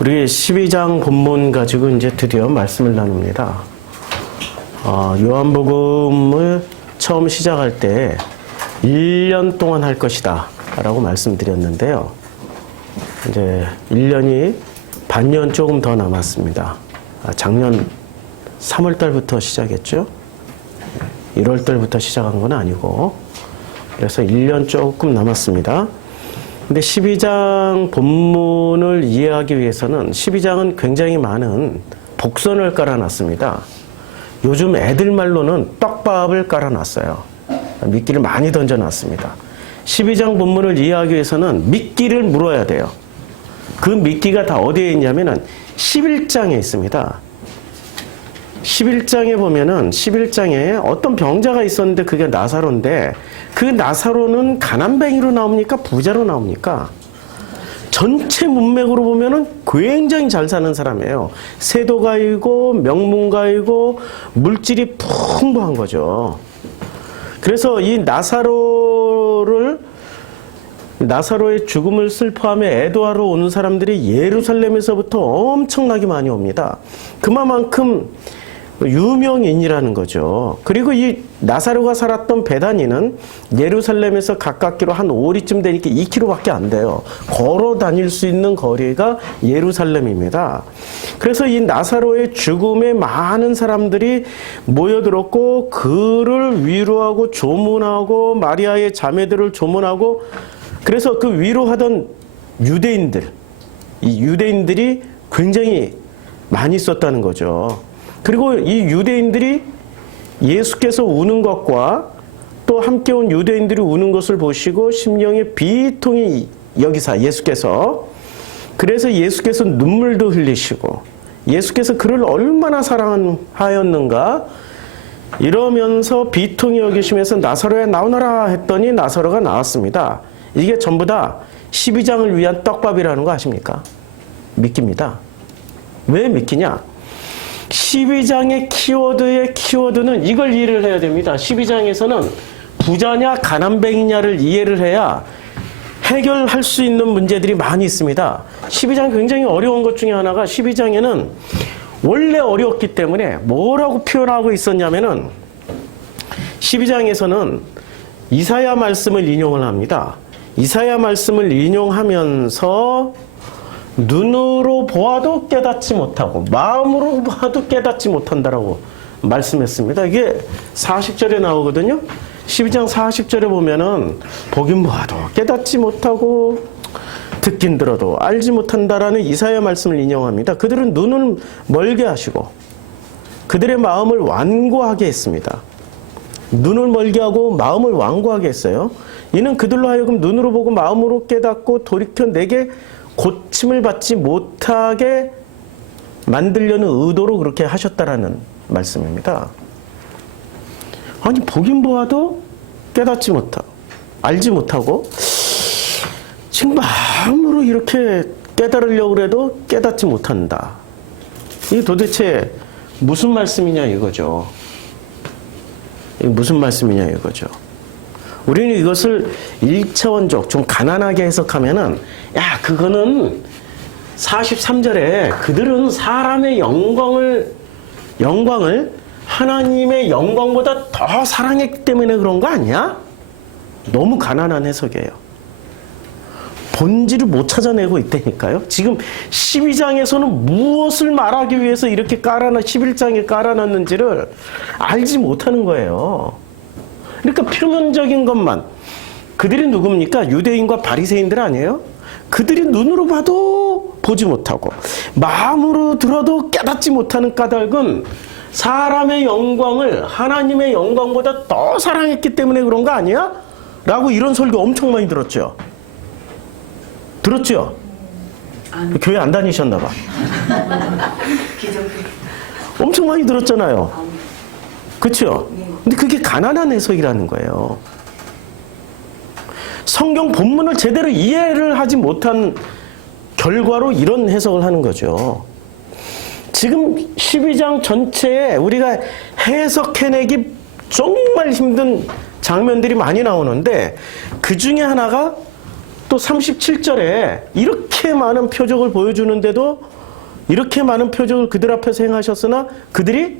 우리 12장 본문 가지고 이제 드디어 말씀을 나눕니다. 요한복음을 처음 시작할 때 1년 동안 할 것이다 라고 말씀드렸는데요. 이제 1년이 반년 조금 더 남았습니다. 작년 3월 달부터 시작했죠. 1월 달부터 시작한 건 아니고, 그래서 1년 조금 남았습니다. 근데 12장 본문을 이해하기 위해서는 12장은 굉장히 많은 복선을 깔아놨습니다. 요즘 애들 말로는 떡밥을 깔아놨어요. 미끼를 많이 던져놨습니다. 12장 본문을 이해하기 위해서는 미끼를 물어야 돼요. 그 미끼가 다 어디에 있냐면은 11장에 있습니다. 11장에 보면은 11장에 어떤 병자가 있었는데 그게 나사로인데, 그 나사로는 가난뱅이로 나옵니까? 부자로 나옵니까? 전체 문맥으로 보면은 굉장히 잘 사는 사람이에요. 세도가이고 명문가이고 물질이 풍부한 거죠. 그래서 이 나사로의 죽음을 슬퍼하며 애도하러 오는 사람들이 예루살렘에서부터 엄청나게 많이 옵니다. 그만큼 유명인이라는 거죠. 그리고 이 나사로가 살았던 베다니는 예루살렘에서 가깝기로 한 5리쯤 되니까 2km밖에 안 돼요. 걸어 다닐 수 있는 거리가 예루살렘입니다. 그래서 이 나사로의 죽음에 많은 사람들이 모여들었고, 그를 위로하고 조문하고 마리아의 자매들을 조문하고, 그래서 그 위로하던 이 유대인들이 굉장히 많이 있었다는 거죠. 그리고 이 유대인들이 예수께서 우는 것과 또 함께 온 유대인들이 우는 것을 보시고 심령의 비통이 여기사 예수께서, 그래서 예수께서 눈물도 흘리시고 예수께서 그를 얼마나 사랑하였는가 이러면서 비통이 여기시면서 나사로야 나오너라 했더니 나사로가 나왔습니다. 이게 전부 다 12장을 위한 떡밥이라는 거 아십니까? 미끼입니다. 왜 미끼냐? 12장의 키워드는 이걸 이해를 해야 됩니다. 12장에서는 부자냐 가난뱅이냐를 이해를 해야 해결할 수 있는 문제들이 많이 있습니다. 12장 굉장히 어려운 것 중에 하나가, 12장에는 원래 어려웠기 때문에 뭐라고 표현하고 있었냐면은 12장에서는 이사야 말씀을 인용을 합니다. 이사야 말씀을 인용하면서 눈으로 보아도 깨닫지 못하고 마음으로 봐도 깨닫지 못한다라고 말씀했습니다. 이게 40절에 나오거든요. 12장 40절에 보면은 보긴 보아도 깨닫지 못하고 듣긴 들어도 알지 못한다라는 이사야 말씀을 인용합니다. 그들은 눈을 멀게 하시고 그들의 마음을 완고하게 했습니다. 눈을 멀게 하고 마음을 완고하게 했어요. 이는 그들로 하여금 눈으로 보고 마음으로 깨닫고 돌이켜 내게 고침을 받지 못하게 만들려는 의도로 그렇게 하셨다라는 말씀입니다. 아니, 보긴 보아도 깨닫지 못하고 알지 못하고 지금 마음으로 이렇게 깨달으려고 해도 깨닫지 못한다. 이게 도대체 무슨 말씀이냐 이거죠. 이게 무슨 말씀이냐 이거죠. 우리는 이것을 1차원적, 좀 가난하게 해석하면은, 야, 그거는 43절에 그들은 사람의 영광을 하나님의 영광보다 더 사랑했기 때문에 그런 거 아니야? 너무 가난한 해석이에요. 본질을 못 찾아내고 있다니까요. 지금 12장에서는 무엇을 말하기 위해서 이렇게 11장에 깔아놨는지를 알지 못하는 거예요. 그러니까 표면적인 것만, 그들이 누굽니까? 유대인과 바리새인들 아니에요? 그들이 눈으로 봐도 보지 못하고 마음으로 들어도 깨닫지 못하는 까닭은 사람의 영광을 하나님의 영광보다 더 사랑했기 때문에 그런 거 아니야? 라고 이런 설교 엄청 많이 들었죠. 들었죠? 교회 안 다니셨나 봐. 엄청 많이 들었잖아요. 그렇죠? 근데 그게 가난한 해석이라는 거예요. 성경 본문을 제대로 이해를 하지 못한 결과로 이런 해석을 하는 거죠. 지금 12장 전체에 우리가 해석해내기 정말 힘든 장면들이 많이 나오는데, 그 중에 하나가 또 37절에 이렇게 많은 표적을 보여주는데도 이렇게 많은 표적을 그들 앞에서 행하셨으나 그들이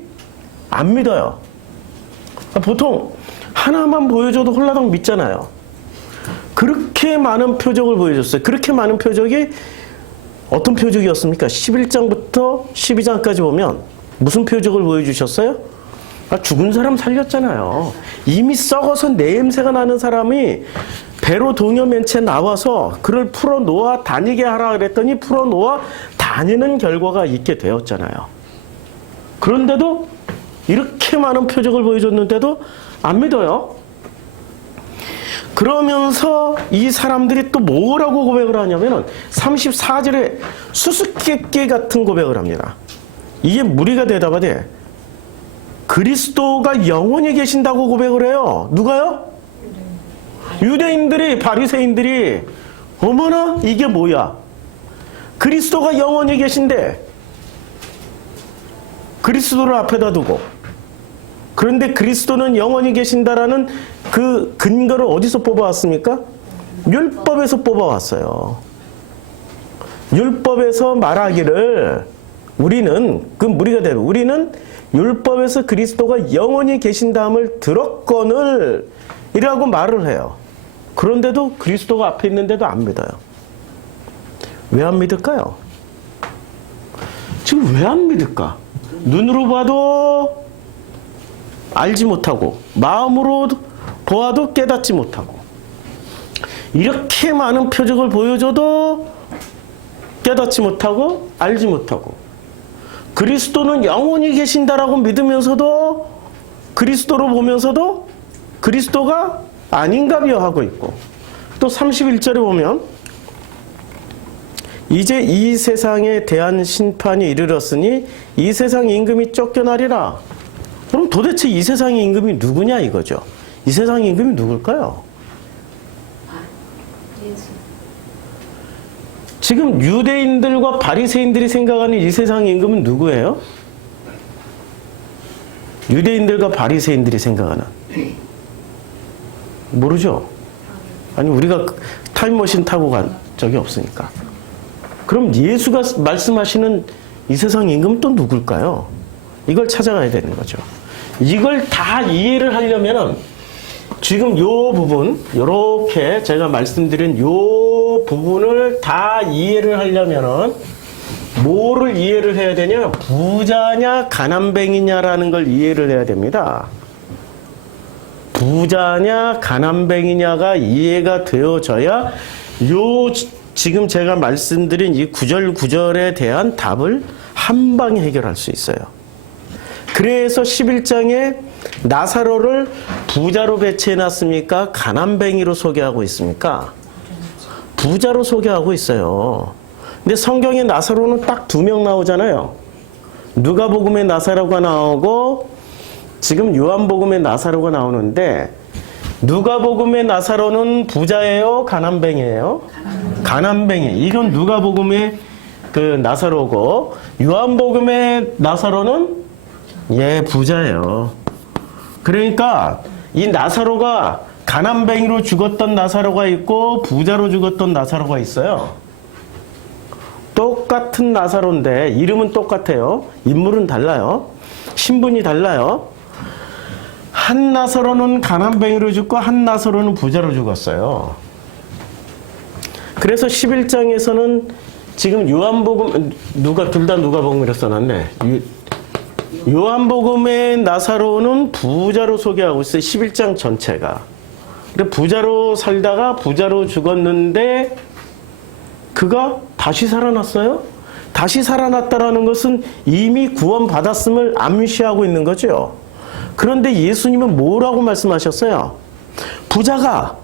안 믿어요. 보통 하나만 보여줘도 홀라당 믿잖아요. 그렇게 많은 표적을 보여줬어요. 그렇게 많은 표적이 어떤 표적이었습니까? 11장부터 12장까지 보면 무슨 표적을 보여주셨어요? 죽은 사람 살렸잖아요. 이미 썩어서 냄새가 나는 사람이 배로 동여맨 채 나와서 그를 풀어놓아 다니게 하라 그랬더니 풀어놓아 다니는 결과가 있게 되었잖아요. 그런데도 이렇게 많은 표적을 보여줬는데도 안 믿어요. 그러면서 이 사람들이 또 뭐라고 고백을 하냐면은 34절에 수수께끼 같은 고백을 합니다. 이게 무리가 대답하되 그리스도가 영원히 계신다고 고백을 해요. 누가요? 유대인들이, 바리새인들이 어머나 이게 뭐야? 그리스도가 영원히 계신데 그리스도를 앞에다 두고 그런데 그리스도는 영원히 계신다라는 그 근거를 어디서 뽑아왔습니까? 율법에서 뽑아왔어요. 율법에서 말하기를 우리는 그 무리가 되고 우리는 율법에서 그리스도가 영원히 계신다함을 들었거늘 이라고 말을 해요. 그런데도 그리스도가 앞에 있는데도 안 믿어요. 왜 안 믿을까요? 지금 왜 안 믿을까? 눈으로 봐도 알지 못하고 마음으로 보아도 깨닫지 못하고 이렇게 많은 표적을 보여줘도 깨닫지 못하고 알지 못하고 그리스도는 영원히 계신다라고 믿으면서도 그리스도로 보면서도 그리스도가 아닌가벼 하고 있고 또 31절에 보면 이제 이 세상에 대한 심판이 이르렀으니 이 세상 임금이 쫓겨나리라. 그럼 도대체 이 세상의 임금이 누구냐 이거죠. 이 세상의 임금이 누굴까요? 지금 유대인들과 바리새인들이 생각하는 이 세상의 임금은 누구예요? 유대인들과 바리새인들이 생각하는 모르죠? 아니 우리가 타임머신 타고 간 적이 없으니까. 그럼 예수가 말씀하시는 이 세상 임금은 또 누굴까요? 이걸 찾아가야 되는 거죠. 이걸 다 이해를 하려면은 지금 요 부분, 요렇게 제가 말씀드린 요 부분을 다 이해를 하려면은 뭐를 이해를 해야 되냐? 부자냐, 가난뱅이냐라는 걸 이해를 해야 됩니다. 부자냐, 가난뱅이냐가 이해가 되어져야 요 지금 제가 말씀드린 이 구절구절에 대한 답을 한 방에 해결할 수 있어요. 그래서 11장에 나사로를 부자로 배치해놨습니까? 가난뱅이로 소개하고 있습니까? 부자로 소개하고 있어요. 근데 성경에 나사로는 딱 2명 나오잖아요. 누가복음에 나사로가 나오고 지금 요한복음에 나사로가 나오는데 누가복음의 나사로는 부자예요? 가난뱅이에요? 가난뱅이. 이건 누가복음의 그 나사로고 요한복음의 나사로는 부자예요. 그러니까 이 나사로가 가난뱅이로 죽었던 나사로가 있고 부자로 죽었던 나사로가 있어요. 똑같은 나사로인데 이름은 똑같아요. 인물은 달라요. 신분이 달라요. 한 나사로는 가난뱅이로 죽고 한 나사로는 부자로 죽었어요. 그래서 11장에서는 지금 요한복음 둘 다 누가복음이라 써놨네. 요한복음의 나사로는 부자로 소개하고 있어요. 11장 전체가. 근데 부자로 살다가 부자로 죽었는데 그가 다시 살아났어요? 다시 살아났다라는 것은 이미 구원받았음을 암시하고 있는 거죠. 그런데 예수님은 뭐라고 말씀하셨어요? 부자가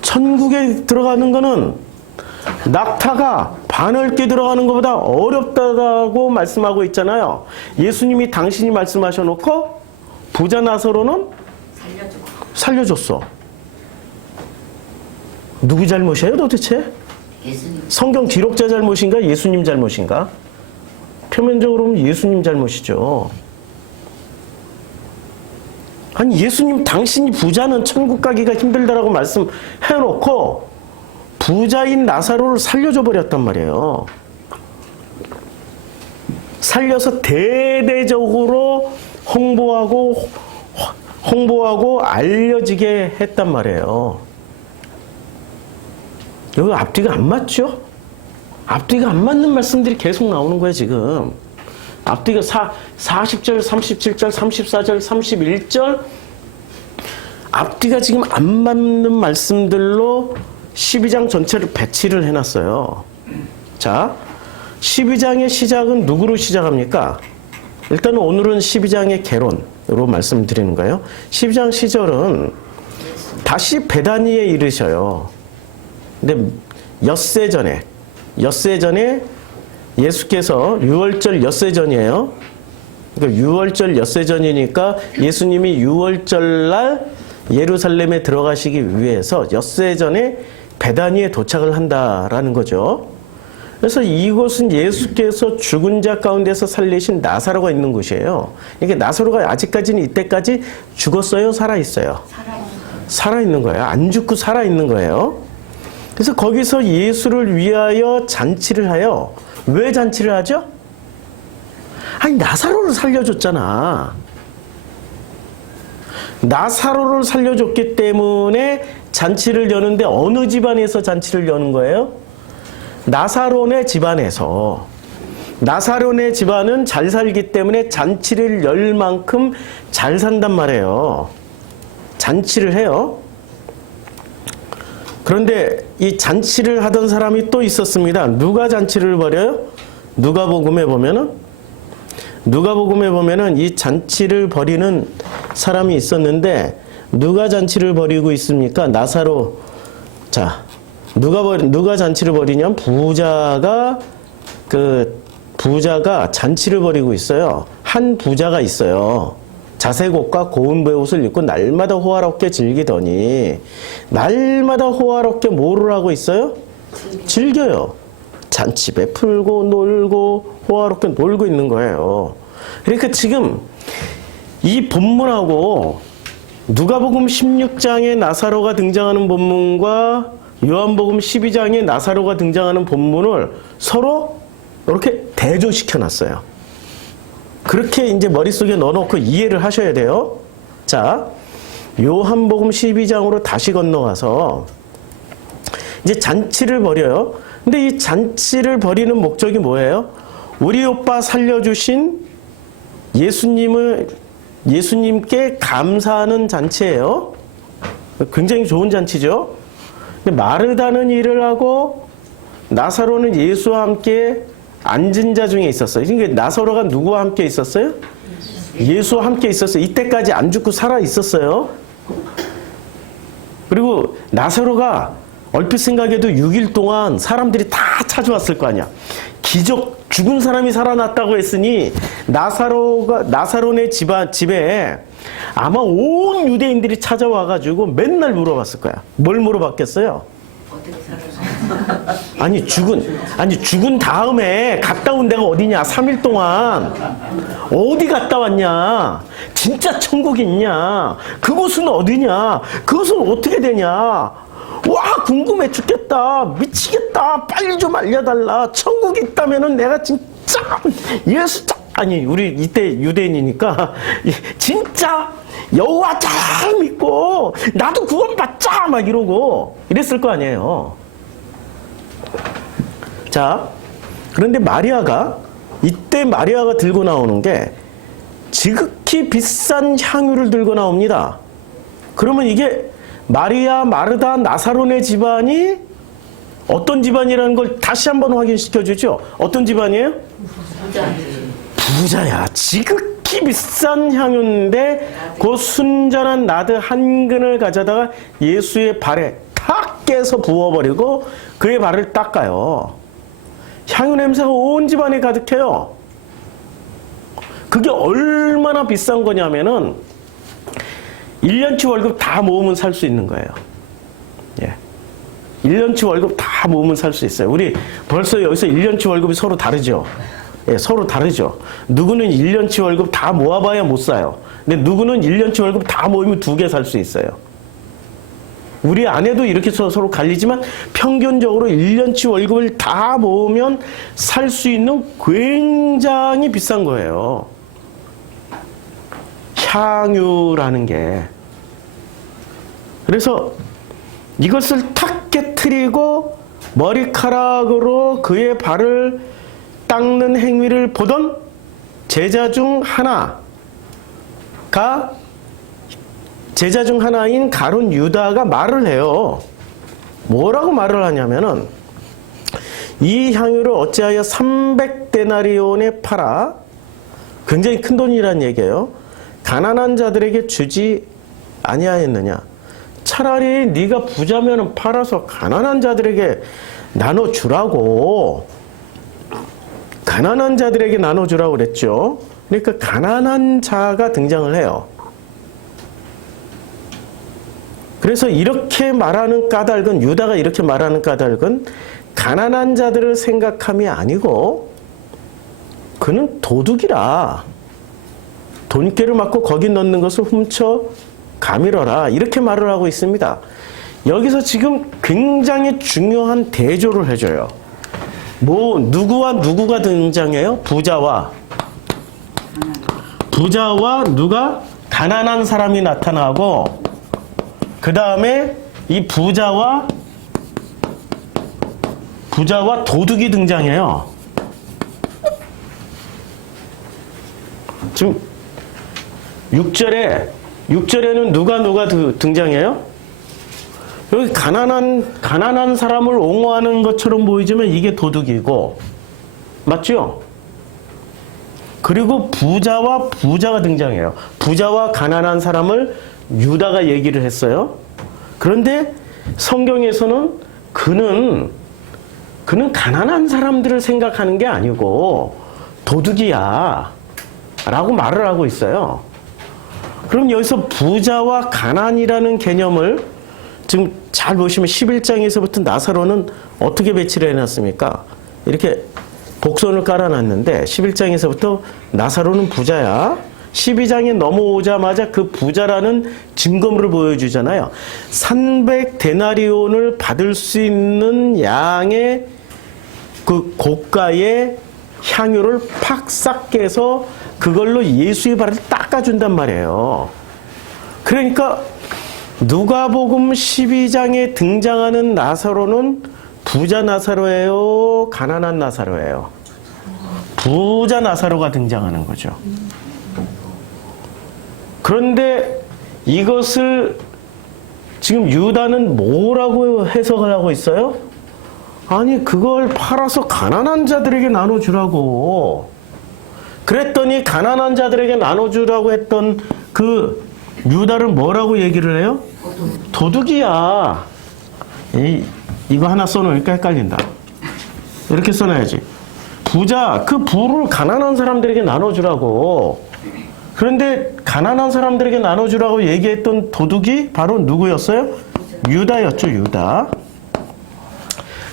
천국에 들어가는 것은 낙타가 바늘귀 들어가는 것보다 어렵다고 말씀하고 있잖아요. 예수님이 당신이 말씀하셔놓고 부자 나사로는 살려줬어. 누구 잘못이에요 도대체? 예수님. 성경 기록자 잘못인가? 예수님 잘못인가? 표면적으로 보면 예수님 잘못이죠. 아니 예수님 당신이 부자는 천국 가기가 힘들다라고 말씀해놓고 부자인 나사로를 살려줘 버렸단 말이에요. 살려서 대대적으로 홍보하고 알려지게 했단 말이에요. 여기 앞뒤가 안 맞죠? 앞뒤가 안 맞는 말씀들이 계속 나오는 거예요, 지금. 앞뒤가 40절, 37절, 34절, 31절. 앞뒤가 지금 안 맞는 말씀들로 12장 전체를 배치를 해놨어요. 자, 12장의 시작은 누구로 시작합니까? 일단 오늘은 12장의 개론으로 말씀드리는 거예요. 12장 시절은 다시 베다니에 이르셔요. 근데 엿새 전에 예수께서 유월절 엿새 전이에요. 그러니까 유월절 엿새 전이니까 예수님이 유월절 날 예루살렘에 들어가시기 위해서 엿새 전에 베다니에 도착을 한다라는 거죠. 그래서 이곳은 예수께서 죽은 자 가운데서 살리신 나사로가 있는 곳이에요. 그러니까 나사로가 아직까지는 이때까지 죽었어요? 살아있어요? 살아있는 거예요. 안 죽고 살아있는 거예요. 그래서 거기서 예수를 위하여 잔치를 하여, 왜 잔치를 하죠? 아니, 나사로를 살려줬잖아. 나사로를 살려줬기 때문에 잔치를 여는데 어느 집안에서 잔치를 여는 거예요? 나사로네 집안에서. 나사로네 집안은 잘 살기 때문에 잔치를 열 만큼 잘 산단 말이에요. 잔치를 해요. 그런데 이 잔치를 하던 사람이 또 있었습니다. 누가 잔치를 벌여요? 누가복음에 보면은 이 잔치를 벌이는 사람이 있었는데, 누가 잔치를 벌이고 있습니까? 나사로. 자, 누가 잔치를 벌이냐면 부자가 잔치를 벌이고 있어요. 한 부자가 있어요. 자색옷과 고운 베옷을 입고 날마다 호화롭게 즐기더니, 날마다 호화롭게 뭐를 하고 있어요? 즐겨요. 잔치 베풀고 놀고 호화롭게 놀고 있는 거예요. 그러니까 지금 이 본문하고 누가복음 16장에 나사로가 등장하는 본문과 요한복음 12장에 나사로가 등장하는 본문을 서로 이렇게 대조시켜 놨어요. 그렇게 이제 머릿속에 넣어놓고 이해를 하셔야 돼요. 자, 요한복음 12장으로 다시 건너가서 이제 잔치를 벌여요. 근데 이 잔치를 벌이는 목적이 뭐예요? 우리 오빠 살려주신 예수님께 감사하는 잔치예요. 굉장히 좋은 잔치죠. 근데 마르다는 일을 하고 나사로는 예수와 함께 앉은 자 중에 있었어요. 그러니까 나사로가 누구와 함께 있었어요? 예수와 함께 있었어요. 이때까지 안 죽고 살아 있었어요. 그리고 나사로가 얼핏 생각해도 6일 동안 사람들이 다 찾아왔을 거 아니야. 기적, 죽은 사람이 살아났다고 했으니 나사로네 집에 아마 온 유대인들이 찾아와가지고 맨날 물어봤을 거야. 뭘 물어봤겠어요? 어떻게 살았어요? 아니 죽은 다음에 갔다 온 데가 어디냐? 3일 동안 어디 갔다 왔냐? 진짜 천국이 있냐? 그곳은 어디냐? 그것은 어떻게 되냐? 와, 궁금해 죽겠다. 미치겠다. 빨리 좀 알려달라. 천국이 있다면은 내가 진짜 우리 이때 유대인이니까 진짜 여호와 잘 믿고 나도 구원받자 막 이러고 이랬을 거 아니에요. 자, 그런데 이때 마리아가 들고 나오는 게 지극히 비싼 향유를 들고 나옵니다. 그러면 이게 마리아, 마르다, 나사로네 집안이 어떤 집안이라는 걸 다시 한번 확인시켜 주죠. 어떤 집안이에요? 부자야. 지극히 비싼 향유인데 그 순전한 나드 한 근을 가져다가 예수의 발에 탁 깨서 부어버리고 그의 발을 닦아요. 향유 냄새가 온 집안에 가득해요. 그게 얼마나 비싼 거냐면은 1년치 월급 다 모으면 살 수 있는 거예요. 예. 1년치 월급 다 모으면 살 수 있어요. 우리 벌써 여기서 1년치 월급이 서로 다르죠. 예, 서로 다르죠. 누구는 1년치 월급 다 모아봐야 못 사요. 근데 누구는 1년치 월급 다 모이면 2개 살 수 있어요. 우리 아내도 이렇게 서로 갈리지만 평균적으로 1년치 월급을 다 모으면 살 수 있는 굉장히 비싼 거예요. 향유라는 게. 그래서 이것을 탁 깨트리고 머리카락으로 그의 발을 닦는 행위를 보던 제자 중 하나인 가룟 유다가 말을 해요. 뭐라고 말을 하냐면은 이 향유를 어찌하여 300데나리온에 팔아, 굉장히 큰 돈이란 얘기예요. 가난한 자들에게 주지 아니하였느냐. 차라리 네가 부자면은 팔아서 가난한 자들에게 나눠주라고. 가난한 자들에게 나눠주라고 그랬죠. 그러니까 가난한 자가 등장을 해요. 그래서 이렇게 말하는 까닭은, 유다가 이렇게 말하는 까닭은 가난한 자들을 생각함이 아니고 그는 도둑이라, 돈깨를 맞고 거기 넣는 것을 훔쳐 가밀어라, 이렇게 말을 하고 있습니다. 여기서 지금 굉장히 중요한 대조를 해줘요. 누구와 누구가 등장해요? 부자와 누가? 가난한 사람이 나타나고, 그 다음에 이 부자와 도둑이 등장해요. 지금 6절에는 누가 등장해요? 여기 가난한 사람을 옹호하는 것처럼 보이지만 이게 도둑이고, 맞죠? 그리고 부자가 등장해요. 부자와 가난한 사람을 유다가 얘기를 했어요. 그런데 성경에서는 그는 가난한 사람들을 생각하는 게 아니고 도둑이야 라고 말을 하고 있어요. 그럼 여기서 부자와 가난이라는 개념을 지금 잘 보시면 11장에서부터 나사로는 어떻게 배치를 해놨습니까? 이렇게 복선을 깔아놨는데 11장에서부터 나사로는 부자야. 12장에 넘어오자마자 그 부자라는 증거물을 보여주잖아요. 300데나리온을 받을 수 있는 양의 그 고가의 향유를 팍 깨서 그걸로 예수의 발을 닦아준단 말이에요. 그러니까 누가복음 12장에 등장하는 나사로는 부자 나사로예요? 가난한 나사로예요? 부자 나사로가 등장하는 거죠. 그런데 이것을 지금 유다는 뭐라고 해석을 하고 있어요? 아니, 그걸 팔아서 가난한 자들에게 나눠주라고. 그랬더니 가난한 자들에게 나눠주라고 했던 그 유다를 뭐라고 얘기를 해요? 도둑이야. 이거 하나 써놓으니까 헷갈린다. 이렇게 써놔야지. 그 부를 가난한 사람들에게 나눠주라고. 그런데 가난한 사람들에게 나눠주라고 얘기했던 도둑이 바로 누구였어요? 유다였죠, 유다.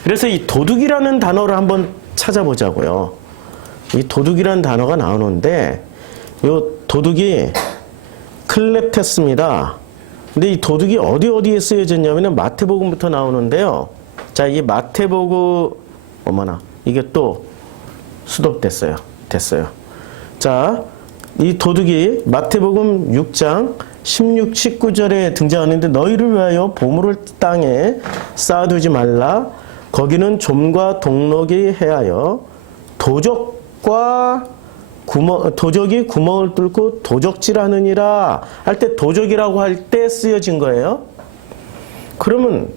그래서 이 도둑이라는 단어를 한번 찾아보자고요. 이 도둑이라는 단어가 나오는데, 이 도둑이 클렙테스입니다. 근데 이 도둑이 어디에 쓰여졌냐면 마태복음부터 나오는데요. 자, 이 마태복음, 어머나, 이게 또 수독됐어요. 됐어요. 자, 이 도둑이 마태복음 6장 16, 19절에 등장하는데, 너희를 위하여 보물을 땅에 쌓아두지 말라. 거기는 좀과 동록이 해하여 도적이 구멍을 뚫고 도적질하느니라 할 때, 도적이라고 할 때 쓰여진 거예요. 그러면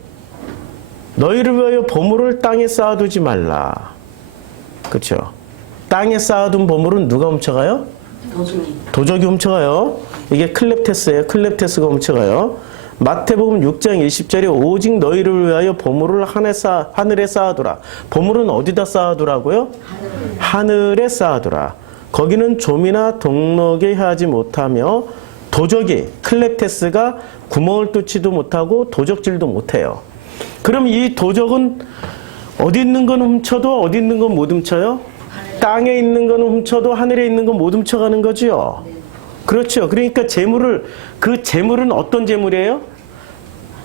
너희를 위하여 보물을 땅에 쌓아두지 말라. 그렇죠? 땅에 쌓아둔 보물은 누가 훔쳐가요? 도적이 훔쳐가요. 이게 클렙테스예요. 클렙테스가 훔쳐가요. 마태복음 6장 20절에 오직 너희를 위하여 보물을 하늘에 쌓아두라. 보물은 어디다 쌓아두라고요? 하늘에 쌓아두라. 거기는 좀이나 동록이 하지 못하며 도적이, 클렙테스가 구멍을 뚫지도 못하고 도적질도 못해요. 그럼 이 도적은 어디 있는 건 훔쳐도 어디 있는 건 못 훔쳐요? 땅에 있는 건 훔쳐도 하늘에 있는 건 못 훔쳐가는 거죠. 그렇죠. 그러니까 그 재물은 어떤 재물이에요?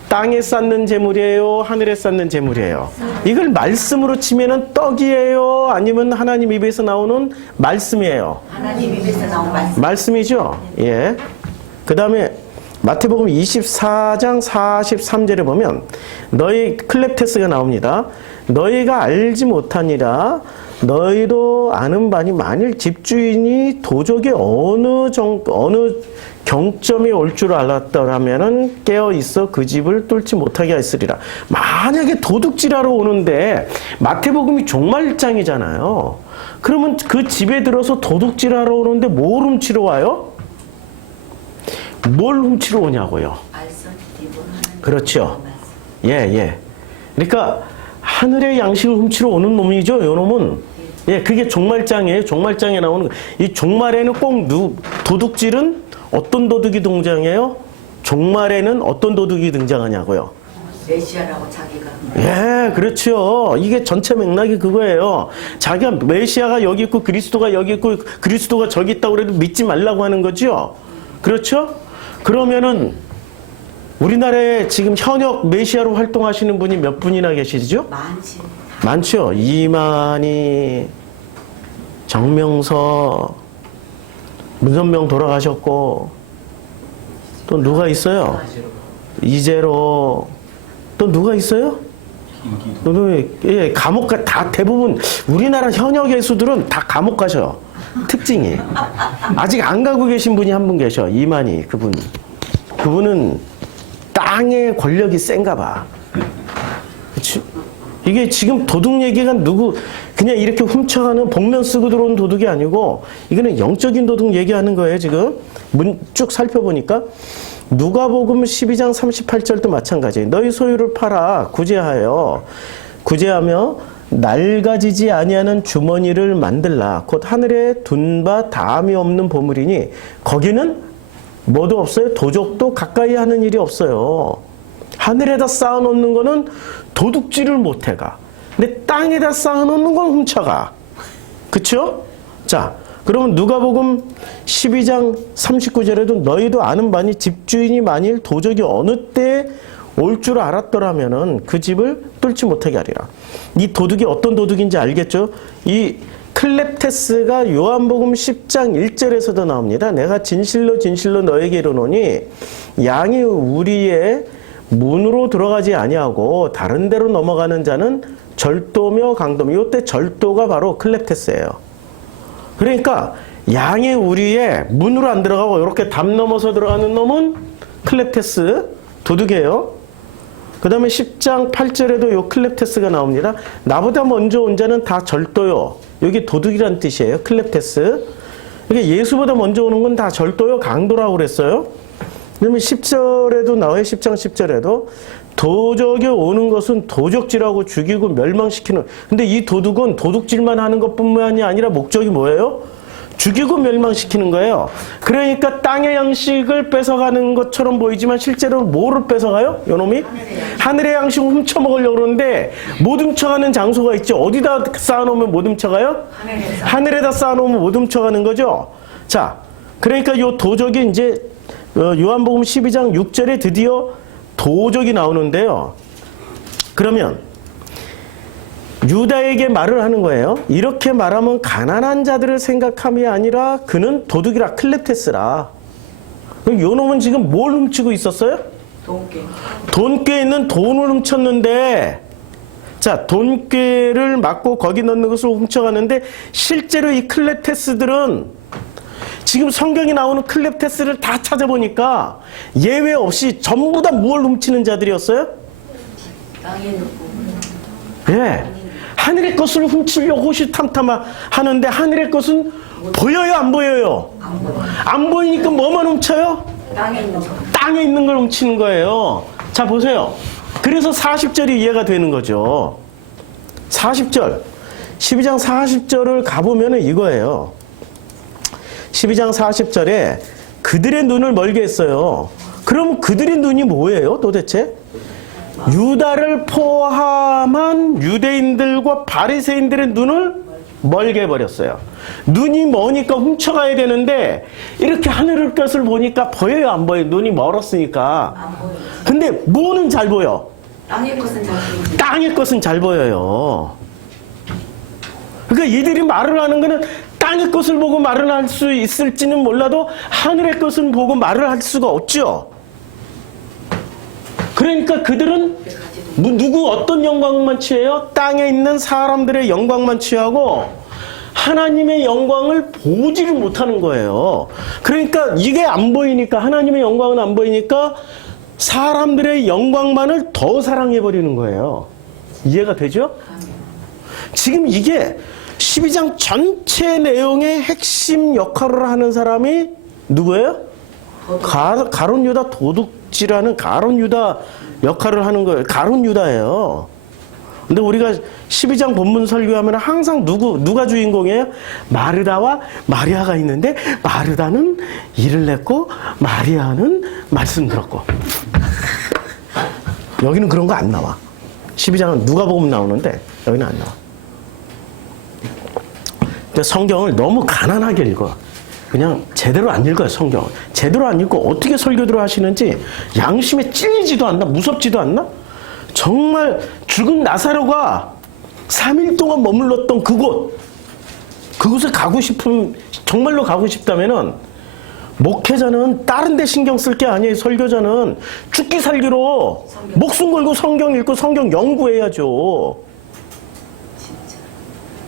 땅에 쌓는 재물이에요? 하늘에 쌓는 재물이에요? 이걸 말씀으로 치면은 떡이에요? 아니면 하나님 입에서 나오는 말씀이에요? 하나님 입에서 나온 말씀. 말씀이죠? 예. 그 다음에 마태복음 24장 43절에 보면 너희 클렙테스가 나옵니다. 너희가 알지 못하니라 너희도 아는 바니 만일 집주인이 도적의 어느 경점이 올 줄 알았더라면은 깨어 있어 그 집을 뚫지 못하게 하였으리라. 만약에 도둑질하러 오는데 마태복음이 종말장이잖아요. 그러면 그 집에 들어서 도둑질하러 오는데 뭘 훔치러 와요? 뭘 훔치러 오냐고요. 말씀 기본 하나님. 그렇죠. 예. 그러니까 하늘의 양식을 훔치러 오는 놈이죠. 이 놈은. 예, 그게 종말장이에요. 종말장에 나오는 이 종말에는 꼭 도둑질은 어떤 도둑이 등장해요? 종말에는 어떤 도둑이 등장하냐고요. 메시아라고 자기가. 예, 그렇죠. 이게 전체 맥락이 그거예요. 자기가 메시아가 여기 있고 그리스도가 여기 있고 그리스도가 저기 있다고 그래도 믿지 말라고 하는 거죠. 그렇죠? 그러면은 우리나라에 지금 현역 메시아로 활동하시는 분이 몇 분이나 계시죠? 많지. 많죠. 이만희, 정명서, 문선명 돌아가셨고 또 누가 있어요? 이재로 또 누가 있어요? 예, 감옥 다 대부분 우리나라 현역 예수들은 다 감옥 가셔요. 특징이 아직 안 가고 계신 분이 한 분 계셔. 이만희 그분은 땅의 권력이 센가 봐. 그치? 이게 지금 도둑 얘기가 그냥 이렇게 훔쳐가는 복면 쓰고 들어온 도둑이 아니고 이거는 영적인 도둑 얘기하는 거예요. 지금 쭉 살펴보니까 누가복음 12장 38절도 마찬가지예요. 너희 소유를 팔아 구제하며 낡아지지 아니하는 주머니를 만들라. 곧 하늘에 둔바 다함이 없는 보물이니 거기는 뭐도 없어요. 도적도 가까이 하는 일이 없어요. 하늘에다 쌓아놓는 거는 도둑질을 못해가. 근데 땅에다 쌓아놓는 건 훔쳐가. 그쵸? 자, 그러면 누가복음 12장 39절에도 너희도 아는 바니 집주인이 만일 도적이 어느 때에 올 줄 알았더라면은 그 집을 뚫지 못하게 하리라. 이 도둑이 어떤 도둑인지 알겠죠? 이 클렙테스가 요한복음 10장 1절에서도 나옵니다. 내가 진실로 너에게 이르노니 양이 우리의 문으로 들어가지 아니하고 다른 데로 넘어가는 자는 절도며 강도며. 이때 절도가 바로 클렙테스예요. 그러니까 양의 우리의 문으로 안 들어가고 이렇게 담 넘어서 들어가는 놈은 클렙테스, 도둑이에요. 그 다음에 10장 8절에도 요 클렙테스가 나옵니다. 나보다 먼저 온 자는 다 절도요. 여기 도둑이란 뜻이에요. 클렙테스. 그러니까 예수보다 먼저 오는 건 다 절도요, 강도라고 그랬어요. 그러면 10절에도 나와요. 10장 10절에도 도적이 오는 것은 도적질하고 죽이고 멸망시키는. 근데 이 도둑은 도둑질만 하는 것뿐만이 아니라 목적이 뭐예요? 죽이고 멸망시키는 거예요. 그러니까 땅의 양식을 뺏어가는 것처럼 보이지만 실제로 뭐를 뺏어가요? 요놈이? 하늘의 양식을 훔쳐먹으려고 그러는데 못 훔쳐가는 장소가 있죠. 어디다 쌓아놓으면 못 훔쳐가요? 하늘에다 쌓아놓으면 못 훔쳐가는 거죠. 자, 그러니까 요 도적이 이제 요한복음 12장 6절에 드디어 도적이 나오는데요. 그러면 유다에게 말을 하는 거예요. 이렇게 말하면 가난한 자들을 생각함이 아니라 그는 도둑이라, 클렙테스라. 요 놈은 지금 뭘 훔치고 있었어요? 돈꾀에 있는 돈을 훔쳤는데, 자, 돈꾀를 맞고 거기 넣는 것을 훔쳐가는데 실제로 이 클렙테스들은 지금 성경에 나오는 클렙테스를 다 찾아보니까 예외 없이 전부 다 뭘 훔치는 자들이었어요? 땅에 놓고. 예. 하늘의 것을 훔치려고 호시탐탐 하는데 하늘의 것은 보여요, 안 보여요? 안 보이니까 뭐만 훔쳐요? 땅에 있는 거. 땅에 있는 걸 훔치는 거예요. 자, 보세요. 그래서 40절이 이해가 되는 거죠. 40절. 12장 40절을 가보면 이거예요. 12장 40절에 그들의 눈을 멀게 했어요. 그럼 그들의 눈이 뭐예요, 도대체? 유다를 포함한 유대인들과 바리새인들의 눈을 멀게 해버렸어요. 눈이 머니까 훔쳐가야 되는데 이렇게 하늘의 것을 보니까 보여요, 안 보여요? 눈이 멀었으니까. 안 보여. 근데 뭐는 잘 보여? 땅의 것은 잘 보이지. 땅의 것은 잘 보여요. 그러니까 이들이 말을 하는 거는 땅의 것을 보고 말을 할 수 있을지는 몰라도 하늘의 것을 보고 말을 할 수가 없죠. 그러니까 그들은 누구 어떤 영광만 취해요? 땅에 있는 사람들의 영광만 취하고 하나님의 영광을 보지를 못하는 거예요. 그러니까 이게 안 보이니까, 하나님의 영광은 안 보이니까 사람들의 영광만을 더 사랑해버리는 거예요. 이해가 되죠? 지금 이게 12장 전체 내용의 핵심 역할을 하는 사람이 누구예요? 가룟 유다 도둑질하는 가룟 유다 역할을 하는 거예요. 가룟 유다예요. 근데 우리가 12장 본문 설교하면 항상 누가 주인공이에요? 마르다와 마리아가 있는데 마르다는 일을 냈고 마리아는 말씀 들었고. 여기는 그런 거 안 나와. 12장은 누가복음 나오는데 여기는 안 나와. 근데 성경을 너무 가난하게 읽어. 그냥 제대로 안 읽어요, 성경을. 제대로 안 읽고 어떻게 설교들을 하시는지 양심에 찔리지도 않나? 무섭지도 않나? 정말 죽은 나사로가 3일 동안 머물렀던 그곳에 가고 싶은, 정말로 가고 싶다면은 목회자는 다른 데 신경 쓸 게 아니에요. 설교자는 죽기 살기로 목숨 걸고 성경 읽고 성경 연구해야죠. 진짜.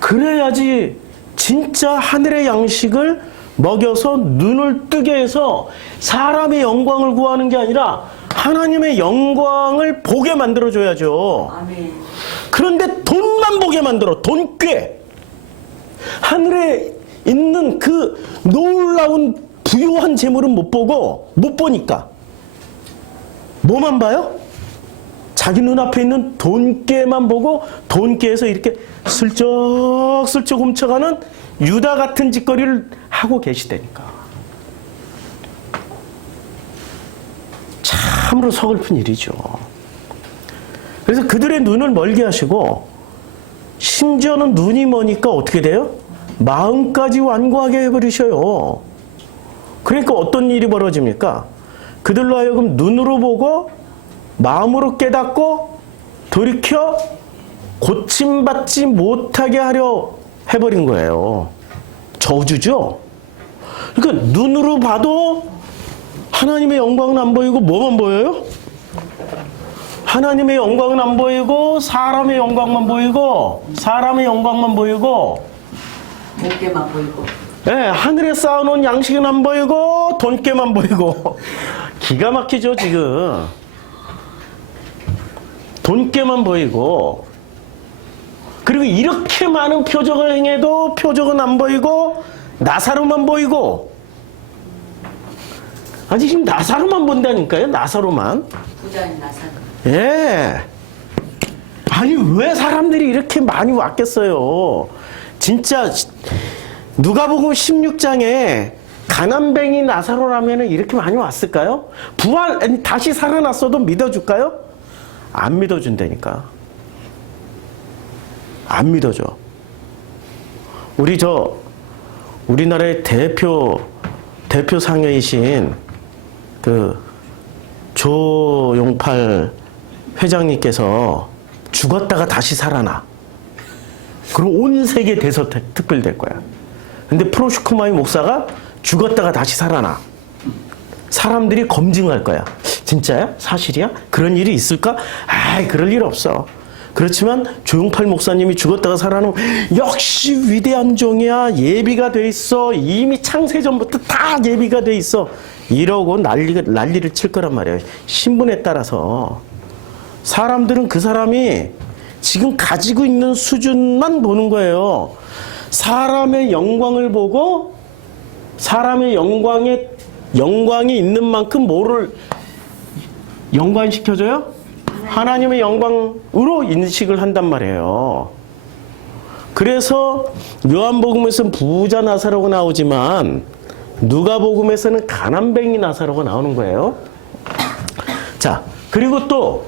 그래야지 진짜 하늘의 양식을 먹여서 눈을 뜨게 해서 사람의 영광을 구하는 게 아니라 하나님의 영광을 보게 만들어줘야죠. 아멘. 그런데 돈만 보게 만들어. 돈꽤. 하늘에 있는 그 놀라운 부유한 재물은 못 보니까. 뭐만 봐요? 자기 눈앞에 있는 돈깨만 보고 돈깨에서 이렇게 슬쩍슬쩍 훔쳐가는 유다 같은 짓거리를 하고 계시다니까. 참으로 서글픈 일이죠. 그래서 그들의 눈을 멀게 하시고 심지어는 눈이 머니까 어떻게 돼요? 마음까지 완고하게 해버리셔요. 그러니까 어떤 일이 벌어집니까? 그들로 하여금 눈으로 보고 마음으로 깨닫고 돌이켜 고침받지 못하게 하려 해버린 거예요. 저주죠. 그러니까 눈으로 봐도 하나님의 영광은 안 보이고 뭐만 보여요? 하나님의 영광은 안 보이고 사람의 영광만 보이고 사람의 영광만 보이고 목깨만 보이고. 네, 하늘에 쌓아놓은 양식은 안 보이고 돈깨만 보이고 기가 막히죠 지금. 돈깨만 보이고 그리고 이렇게 많은 표적을 행해도 표적은 안 보이고 나사로만 보이고. 아니 지금 나사로만 본다니까요. 나사로만. 부자인 나사로. 예. 아니 왜 사람들이 이렇게 많이 왔겠어요. 진짜 누가복음 16장에 가난뱅이 나사로라면 이렇게 많이 왔을까요? 아니, 다시 살아났어도 믿어줄까요? 안 믿어준다니까. 안 믿어줘. 우리나라의 대표 상여이신 그 조용팔 회장님께서 죽었다가 다시 살아나. 그리고 온 세계 대서특필 될 거야. 근데 프로슈크마이 목사가 죽었다가 다시 살아나. 사람들이 검증할 거야. 진짜야? 사실이야? 그런 일이 있을까? 아이, 그럴 일 없어. 그렇지만 조용팔 목사님이 죽었다가 살아나면 역시 위대한 종이야. 예비가 돼 있어. 이미 창세전부터 다 예비가 돼 있어. 이러고 난리를 칠 거란 말이에요. 신분에 따라서. 사람들은 그 사람이 지금 가지고 있는 수준만 보는 거예요. 사람의 영광을 보고 사람의 영광이 있는 만큼 뭐를 연관시켜줘요? 하나님의 영광으로 인식을 한단 말이에요. 그래서 요한복음에서는 부자 나사로가 나오지만 누가복음에서는 가난뱅이 나사로가 나오는 거예요. 자, 그리고 또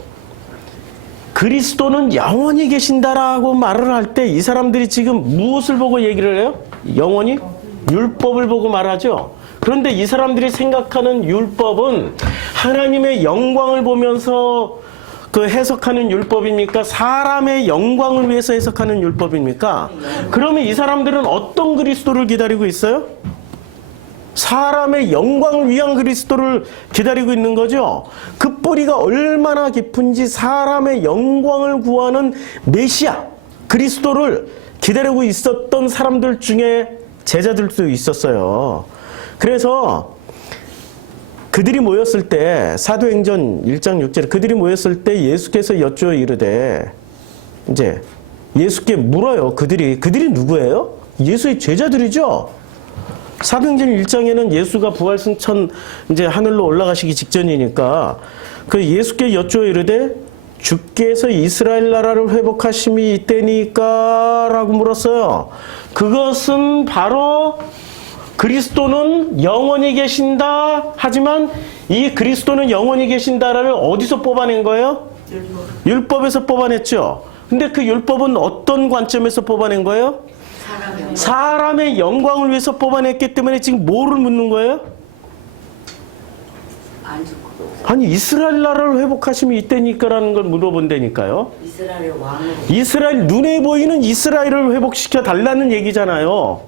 그리스도는 영원히 계신다라고 말을 할 때 이 사람들이 지금 무엇을 보고 얘기를 해요? 영원히? 율법을 보고 말하죠. 그런데 이 사람들이 생각하는 율법은 하나님의 영광을 보면서 그 해석하는 율법입니까? 사람의 영광을 위해서 해석하는 율법입니까? 그러면 이 사람들은 어떤 그리스도를 기다리고 있어요? 사람의 영광을 위한 그리스도를 기다리고 있는 거죠. 그 뿌리가 얼마나 깊은지 사람의 영광을 구하는 메시아 그리스도를 기다리고 있었던 사람들 중에 제자들도 있었어요. 그래서 그들이 모였을 때 사도행전 1장 6절에 그들이 모였을 때 예수께서 여쭈어 이르되 이제 예수께 물어요. 그들이 누구예요? 예수의 제자들이죠. 사도행전 1장에는 예수가 부활승천 이제 하늘로 올라가시기 직전이니까 그 예수께 여쭈어 이르되 주께서 이스라엘 나라를 회복하심이 이때니까 라고 물었어요. 그것은 바로 그리스도는 영원히 계신다. 하지만 이 그리스도는 영원히 계신다를 어디서 뽑아낸 거예요? 율법에서 뽑아냈죠. 근데 그 율법은 어떤 관점에서 뽑아낸 거예요? 사람의 영광을 위해서 뽑아냈기 때문에 지금 뭐를 묻는 거예요? 안 죽고. 아니 이스라엘 나라를 회복하심이 이때니까라는 걸 물어본다니까요. 이스라엘의 왕으로. 이스라엘 눈에 보이는 이스라엘을 회복시켜 달라는 얘기잖아요.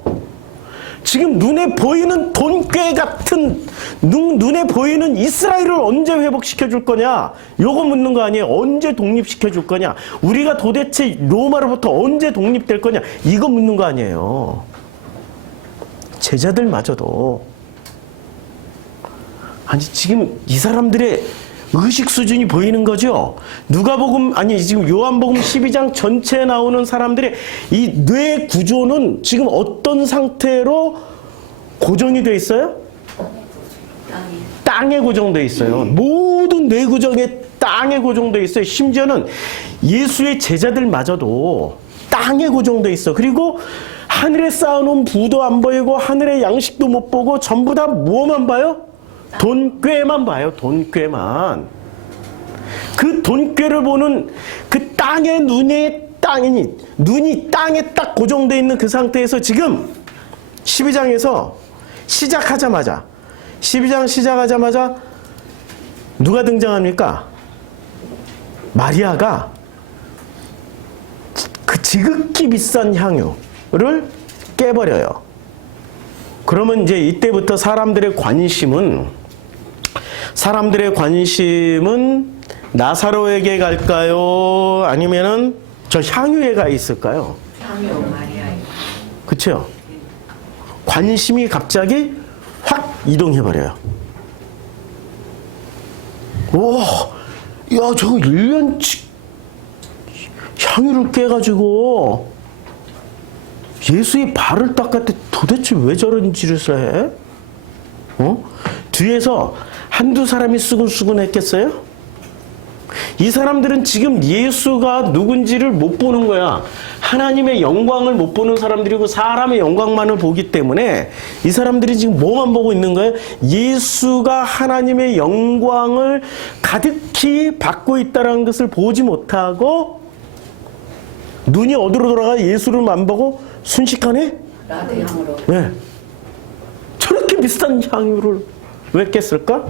지금 눈에 보이는 돈꾀 같은 눈에 보이는 이스라엘을 언제 회복시켜 줄 거냐? 요거 묻는 거 아니에요. 언제 독립시켜 줄 거냐? 우리가 도대체 로마로부터 언제 독립될 거냐? 이거 묻는 거 아니에요. 제자들마저도 아니 지금 이 사람들의 의식 수준이 보이는 거죠. 누가복음 아니 지금 요한복음 12장 전체에 나오는 사람들의 이 뇌 구조는 지금 어떤 상태로 고정이 돼 있어요? 땅에 고정돼 있어요. 모든 뇌 구정에 땅에 고정돼 있어요. 심지어는 예수의 제자들마저도 땅에 고정돼 있어. 그리고 하늘에 쌓아놓은 부도 안 보이고 하늘의 양식도 못 보고 전부 다 뭐만 봐요? 돈꾀만 봐요. 돈꾀만. 그 돈꾀를 보는 그 땅의 눈이 땅에 딱 고정되어 있는 그 상태에서 지금 12장에서 시작하자마자 12장 시작하자마자 누가 등장합니까? 마리아가 그 지극히 비싼 향유를 깨버려요. 그러면 이제 이때부터 사람들의 관심은 나사로에게 갈까요? 아니면은 저 향유에 가 있을까요? 향유 마리아에. 그렇죠? 관심이 갑자기 확 이동해버려요. 와, 야, 저거 1년치 향유를 깨가지고 예수의 발을 닦았대. 도대체 왜 저런 짓을 해? 뒤에서 한두 사람이 수근수근 했겠어요? 이 사람들은 지금 예수가 누군지를 못 보는 거야. 하나님의 영광을 못 보는 사람들이고 사람의 영광만을 보기 때문에 이 사람들이 지금 뭐만 보고 있는 거예요? 예수가 하나님의 영광을 가득히 받고 있다는 것을 보지 못하고 눈이 어디로 돌아가 예수를만 보고 순식간에 라드향으로. 네. 저렇게 비싼 향유를 왜 깼을까?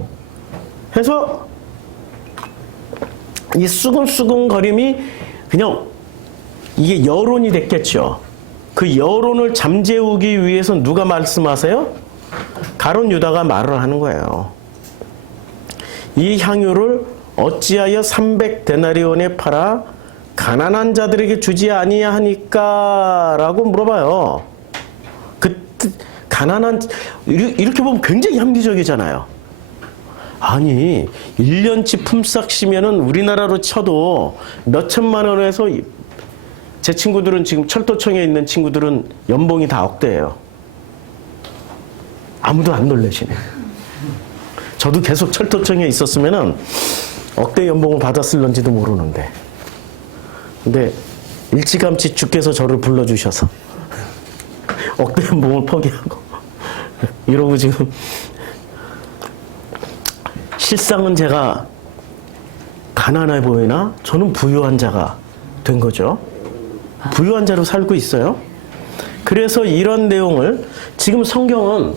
해서 이 수근수근거림이 그냥 이게 여론이 됐겠죠. 그 여론을 잠재우기 위해서 누가 말씀하세요? 가룟 유다가 말을 하는 거예요. 이 향유를 어찌하여 300데나리온에 팔아 가난한 자들에게 주지 아니하니까 라고 물어봐요. 가난한 이렇게 보면 굉장히 합리적이잖아요. 아니 1년치 품삯이면은 우리나라로 쳐도 몇 천만 원에서 제 친구들은 지금 철도청에 있는 친구들은 연봉이 다 억대예요. 아무도 안 놀라시네. 저도 계속 철도청에 있었으면은 억대 연봉을 받았을런지도 모르는데. 근데 일찌감치 주께서 저를 불러주셔서 억대 연봉을 포기하고 이러고 지금 실상은 제가 가난해 보이나? 저는 부유한 자가 된 거죠. 부유한 자로 살고 있어요. 그래서 이런 내용을 지금 성경은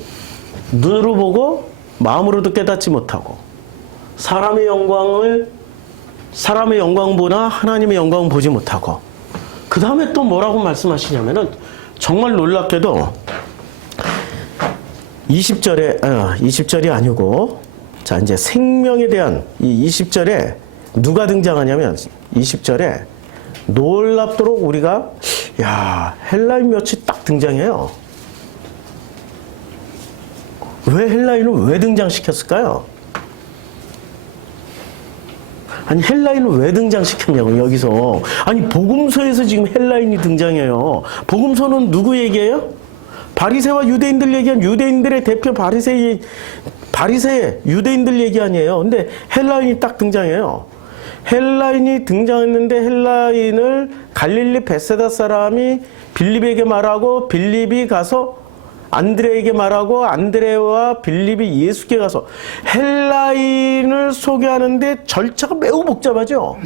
눈으로 보고 마음으로도 깨닫지 못하고 사람의 영광보나 하나님의 영광을 보지 못하고 그 다음에 또 뭐라고 말씀하시냐면은 정말 놀랍게도 20절이 아니고 자 이제 생명에 대한 이 20절에 누가 등장하냐면 20절에 놀랍도록 우리가 헬라인 몇이 딱 등장해요. 왜 헬라인을 왜 등장시켰을까요? 아니 헬라인을 왜 등장시켰냐고 여기서. 아니 복음서에서 지금 헬라인이 등장해요. 복음서는 누구 얘기예요? 바리새와 유대인들 얘기한 유대인들의 대표 바리새 유대인들 얘기 아니에요. 근데 헬라인이 딱 등장해요. 헬라인이 등장했는데 헬라인을 갈릴리 베세다 사람이 빌립에게 말하고 빌립이 가서 안드레에게 말하고 안드레와 빌립이 예수께 가서 헬라인을 소개하는데 절차가 매우 복잡하죠.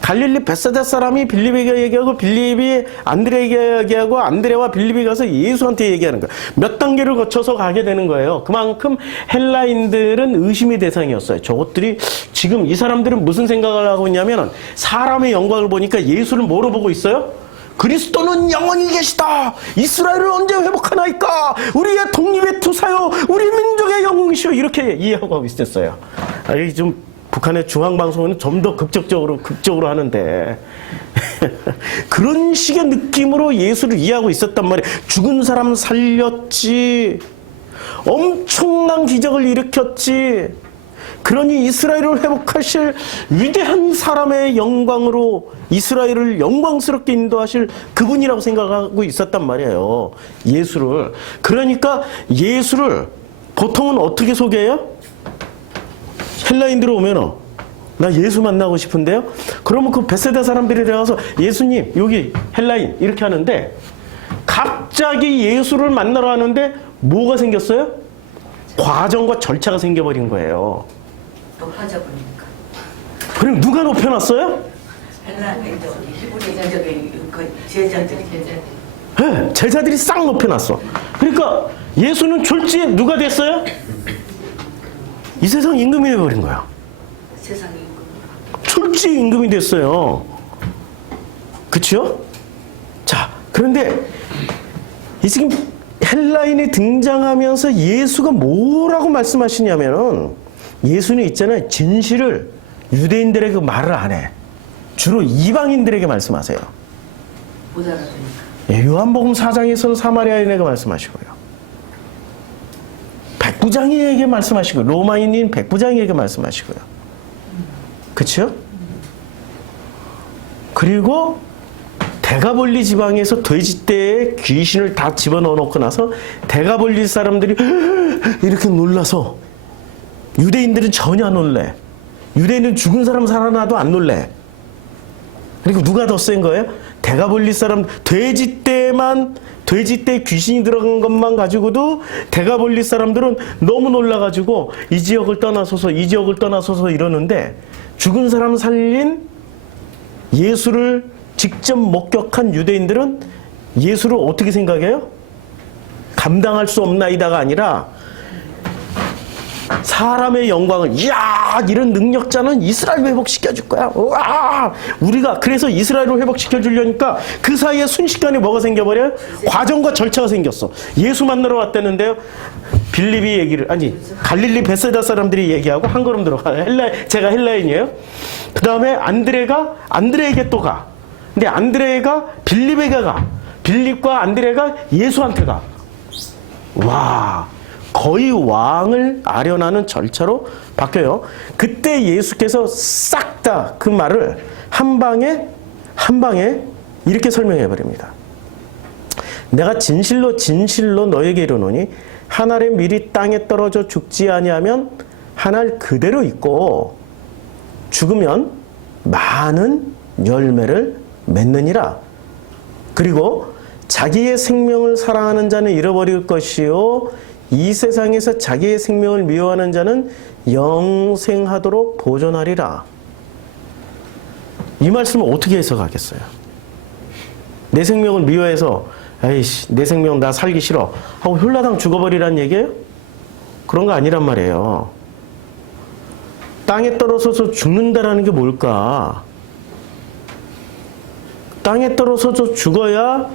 갈릴리 베세다 사람이 빌립에게 얘기하고 빌립이 안드레에게 얘기하고 안드레와 빌립이 가서 예수한테 얘기하는 거예요. 몇 단계를 거쳐서 가게 되는 거예요. 그만큼 헬라인들은 의심의 대상이었어요. 저것들이 지금 이 사람들은 무슨 생각을 하고 있냐면 사람의 영광을 보니까 예수를 뭐로 보고 있어요? 그리스도는 영원히 계시다. 이스라엘을 언제 회복하나이까? 우리의 독립의 투사요, 우리 민족의 영웅이시여. 이렇게 이해하고 있었어요. 이 좀 북한의 중앙방송은 좀 더 극적으로 하는데 그런 식의 느낌으로 예수를 이해하고 있었단 말이에요. 죽은 사람 살렸지. 엄청난 기적을 일으켰지. 그러니 이스라엘을 회복하실 위대한 사람의 영광으로 이스라엘을 영광스럽게 인도하실 그분이라고 생각하고 있었단 말이에요. 예수를. 그러니까 예수를 보통은 어떻게 소개해요? 헬라인들 오면은 나 예수 만나고 싶은데요? 그러면 그 베세다 사람들이 들어가서 예수님 여기 헬라인 이렇게 하는데 갑자기 예수를 만나러 하는데 뭐가 생겼어요? 과정과 절차가 생겨버린 거예요. 높아져 보니까. 그럼 누가 높여놨어요? 히브리 제자들이. 네, 제자들이 싹 높여놨어. 그러니까 예수는 졸지에 누가 됐어요? 이 세상 임금이 되어버린 거야. 세상에 임금. 졸지에 임금이 됐어요. 그치요? 자, 그런데 이 지금 헬라인이 등장하면서 예수가 뭐라고 말씀하시냐면은 예수는 있잖아요. 진실을 유대인들에게 말을 안 해. 주로 이방인들에게 말씀하세요. 못 알아듣니까. 예, 요한복음 4장에서는 사마리아인에게 말씀하시고요. 백부장이에게 말씀하시고 로마인인 백부장에게 말씀하시고요. 그렇죠? 그리고 데가볼리 지방에서 돼지떼에 귀신을 다 집어넣어 놓고 나서 데가볼리 사람들이 이렇게 놀라서 유대인들은 전혀 안 놀래. 유대인은 죽은 사람 살아나도 안 놀래. 그리고 누가 더 센 거예요? 데가볼리 사람, 돼지떼 귀신이 들어간 것만 가지고도 데가볼리 사람들은 너무 놀라가지고 이 지역을 떠나서서 이러는데 죽은 사람 살린 예수를 직접 목격한 유대인들은 예수를 어떻게 생각해요? 감당할 수 없나이다가 아니라 사람의 영광을, 이야, 이런 능력자는 이스라엘 회복시켜줄 거야. 우와! 우리가 그래서 이스라엘을 회복시켜주려니까 그 사이에 순식간에 뭐가 생겨버려요? 과정과 절차가 생겼어. 예수 만나러 왔다는데요. 갈릴리 베세다 사람들이 얘기하고 한 걸음 들어가. 제가 헬라인이에요. 그 다음에 안드레에게 또 가. 근데 안드레가 빌립에게 가. 빌립과 안드레가 예수한테 가. 와. 거의 왕을 아련하는 절차로 바뀌어요. 그때 예수께서 싹 다 그 말을 한 방에 이렇게 설명해 버립니다. 내가 진실로 너에게 이르노니 한 알의 밀이 땅에 떨어져 죽지 아니하면 한 알 그대로 있고 죽으면 많은 열매를 맺느니라. 그리고 자기의 생명을 사랑하는 자는 잃어버릴 것이요 이 세상에서 자기의 생명을 미워하는 자는 영생하도록 보존하리라. 이 말씀을 어떻게 해석하겠어요? 내 생명을 미워해서 에이씨 내 생명 나 살기 싫어 하고 홀라당 죽어버리란 얘기예요? 그런 거 아니란 말이에요. 땅에 떨어져서 죽는다라는 게 뭘까? 땅에 떨어져서 죽어야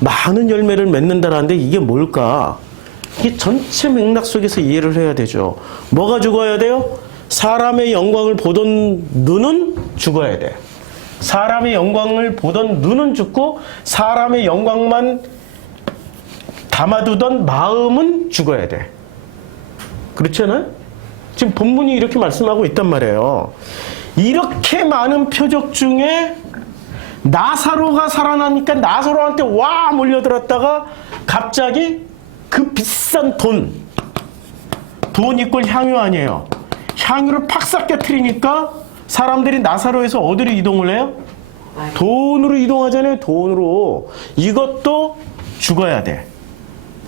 많은 열매를 맺는다라는데 이게 뭘까? 이게 전체 맥락 속에서 이해를 해야 되죠. 뭐가 죽어야 돼요? 사람의 영광을 보던 눈은 죽어야 돼. 사람의 영광을 보던 눈은 죽고 사람의 영광만 담아두던 마음은 죽어야 돼. 그렇지 않아요? 지금 본문이 이렇게 말씀하고 있단 말이에요. 이렇게 많은 표적 중에 나사로가 살아나니까 나사로한테 와 몰려들었다가 갑자기 그 비싼 돈 이꼴 향유 아니에요. 향유를 팍 깨트리니까 사람들이 나사로에서 어디로 이동을 해요? 돈으로 이동하잖아요. 돈으로. 이것도 죽어야 돼.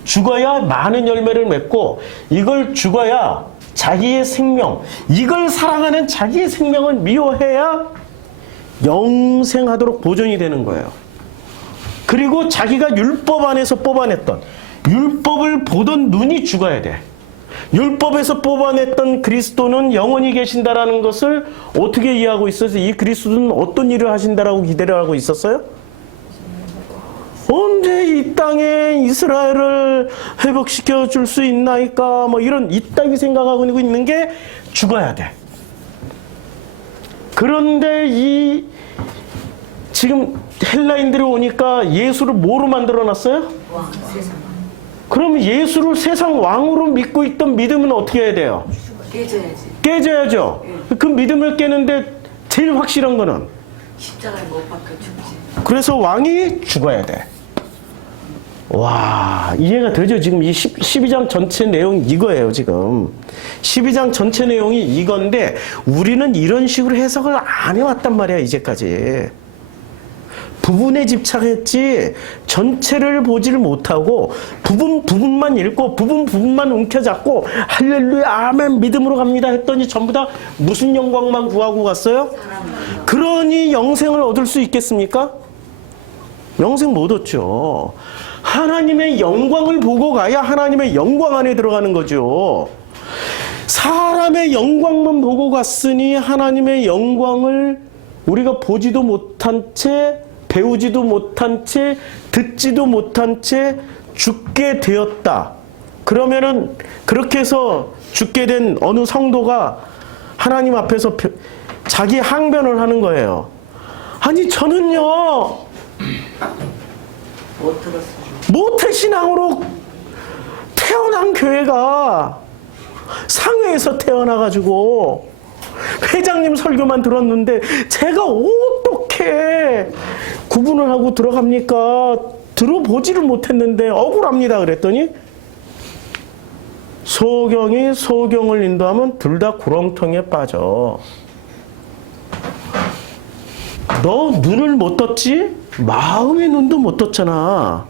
죽어야 많은 열매를 맺고 이걸 죽어야 자기의 생명, 이걸 사랑하는 자기의 생명을 미워해야 영생하도록 보존이 되는 거예요. 그리고 자기가 율법 안에서 뽑아냈던 율법을 보던 눈이 죽어야 돼. 율법에서 뽑아냈던 그리스도는 영원히 계신다라는 것을 어떻게 이해하고 있었어요? 이 그리스도는 어떤 일을 하신다라고 기대를 하고 있었어요? 언제 이 땅에 이스라엘을 회복시켜 줄 수 있나이까? 뭐 이런 이따위 생각하고 있는 게 죽어야 돼. 그런데 이 지금 헬라인들이 오니까 예수를 뭐로 만들어 놨어요? 왕, 세상. 그러면 예수를 세상 왕으로 믿고 있던 믿음은 어떻게 해야 돼요? 깨져야지. 깨져야죠. 그 믿음을 깨는데 제일 확실한 거는 십자가에 못 박혀 죽지. 그래서 왕이 죽어야 돼. 와, 이해가 되죠? 지금 이 12장 전체 내용이 이거예요, 지금. 12장 전체 내용이 이건데, 우리는 이런 식으로 해석을 안 해왔단 말이야, 이제까지. 부분에 집착했지, 전체를 보지를 못하고, 부분만 읽고, 부분만 움켜잡고, 할렐루야, 아멘, 믿음으로 갑니다 했더니 전부 다 무슨 영광만 구하고 갔어요? 그러니 영생을 얻을 수 있겠습니까? 영생 못 얻죠. 하나님의 영광을 보고 가야 하나님의 영광 안에 들어가는 거죠. 사람의 영광만 보고 갔으니 하나님의 영광을 우리가 보지도 못한 채, 배우지도 못한 채, 듣지도 못한 채 죽게 되었다. 그러면은 그렇게 해서 죽게 된 어느 성도가 하나님 앞에서 자기 항변을 하는 거예요. 아니 저는요 못 들었어. 모태신앙으로 태어난 교회가 상회에서 태어나가지고 회장님 설교만 들었는데 제가 어떻게 구분을 하고 들어갑니까? 들어보지를 못했는데 억울합니다. 그랬더니 소경이 소경을 인도하면 둘 다 구렁텅이에 빠져. 너 눈을 못 떴지? 마음의 눈도 못 떴잖아.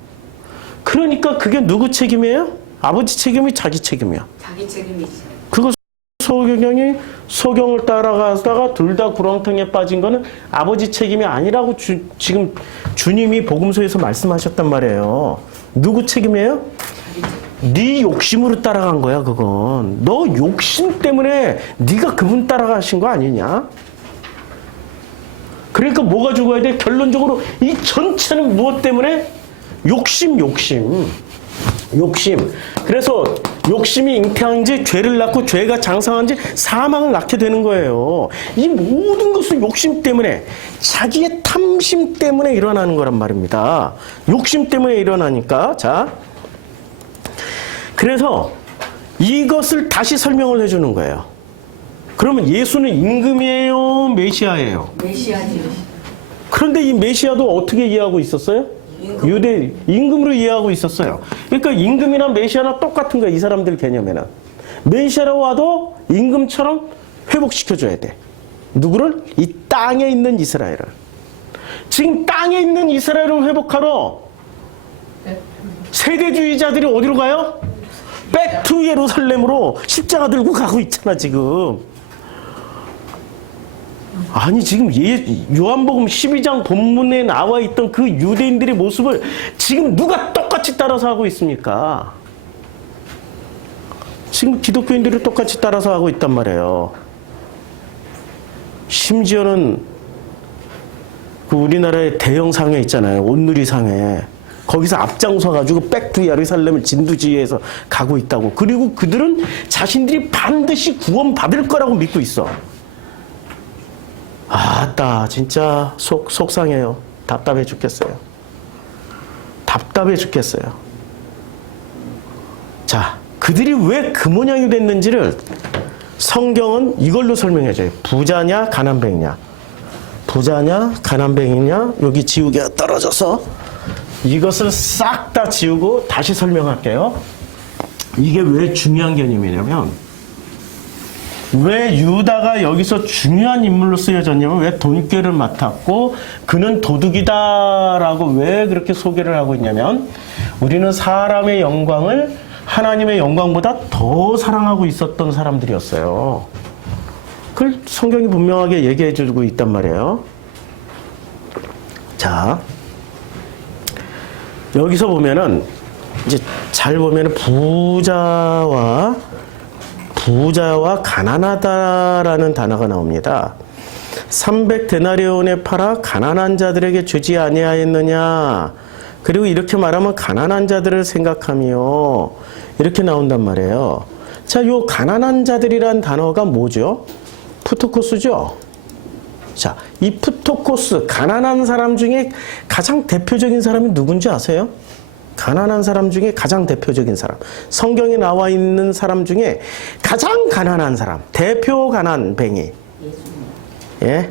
그러니까 그게 누구 책임이에요? 아버지 책임이 자기 책임이야. 자기 책임이지. 그거 소경이 소경을 따라가다가 둘 다 구렁텅이에 빠진 거는 아버지 책임이 아니라고 지금 주님이 복음서에서 말씀하셨단 말이에요. 누구 책임이에요? 자기 책임. 네 욕심으로 따라간 거야 그건. 너 욕심 때문에 네가 그분 따라가신 거 아니냐? 그러니까 뭐가 죽어야 돼? 결론적으로 이 전체는 무엇 때문에? 욕심. 그래서 욕심이 잉태한 지 죄를 낳고 죄가 장성한 지 사망을 낳게 되는 거예요. 이 모든 것은 욕심 때문에, 자기의 탐심 때문에 일어나는 거란 말입니다. 욕심 때문에 일어나니까. 자, 그래서 이것을 다시 설명을 해주는 거예요. 그러면 예수는 임금이에요? 메시아예요? 메시아지. 그런데 이 메시아도 어떻게 이해하고 있었어요? 유대 임금으로 이해하고 있었어요. 그러니까 임금이나 메시아나 똑같은 거야. 이 사람들 개념에는. 메시아로 와도 임금처럼 회복시켜줘야 돼. 누구를? 이 땅에 있는 이스라엘을. 지금 땅에 있는 이스라엘을 회복하러 세대주의자들이 어디로 가요? 백투 예루살렘으로 십자가 들고 가고 있잖아 지금. 아니 지금 요한복음 12장 본문에 나와 있던 그 유대인들의 모습을 지금 누가 똑같이 따라서 하고 있습니까? 지금 기독교인들이 똑같이 따라서 하고 있단 말이에요. 심지어는 그 우리나라의 대형 상회 있잖아요. 온누리 상회. 거기서 앞장서 가지고 백투 예루살렘을 진두지휘해서 가고 있다고. 그리고 그들은 자신들이 반드시 구원받을 거라고 믿고 있어. 아따 진짜 속상해요. 답답해 죽겠어요. 답답해 죽겠어요. 자, 그들이 왜 그 모양이 됐는지를 성경은 이걸로 설명해줘요. 부자냐 가난뱅이냐. 부자냐 가난뱅이냐. 여기 지우개가 떨어져서 이것을 싹 다 지우고 다시 설명할게요. 이게 왜 중요한 개념이냐면 왜 유다가 여기서 중요한 인물로 쓰여졌냐면 왜 돈꾀를 맡았고 그는 도둑이다라고 왜 그렇게 소개를 하고 있냐면 우리는 사람의 영광을 하나님의 영광보다 더 사랑하고 있었던 사람들이었어요. 그걸 성경이 분명하게 얘기해 주고 있단 말이에요. 자, 여기서 보면은 이제 잘 보면은 부자와 가난하다라는 단어가 나옵니다. 300데나리온에 팔아 가난한 자들에게 주지 아니하였느냐. 그리고 이렇게 말하면 가난한 자들을 생각하며 이렇게 나온단 말이에요. 자, 요 가난한 자들이란 단어가 뭐죠? 푸토코스죠. 자, 이 푸토코스, 가난한 사람 중에 가장 대표적인 사람이 누군지 아세요? 가난한 사람 중에 가장 대표적인 사람. 성경에 나와 있는 사람 중에 가장 가난한 사람. 대표 가난뱅이. 예?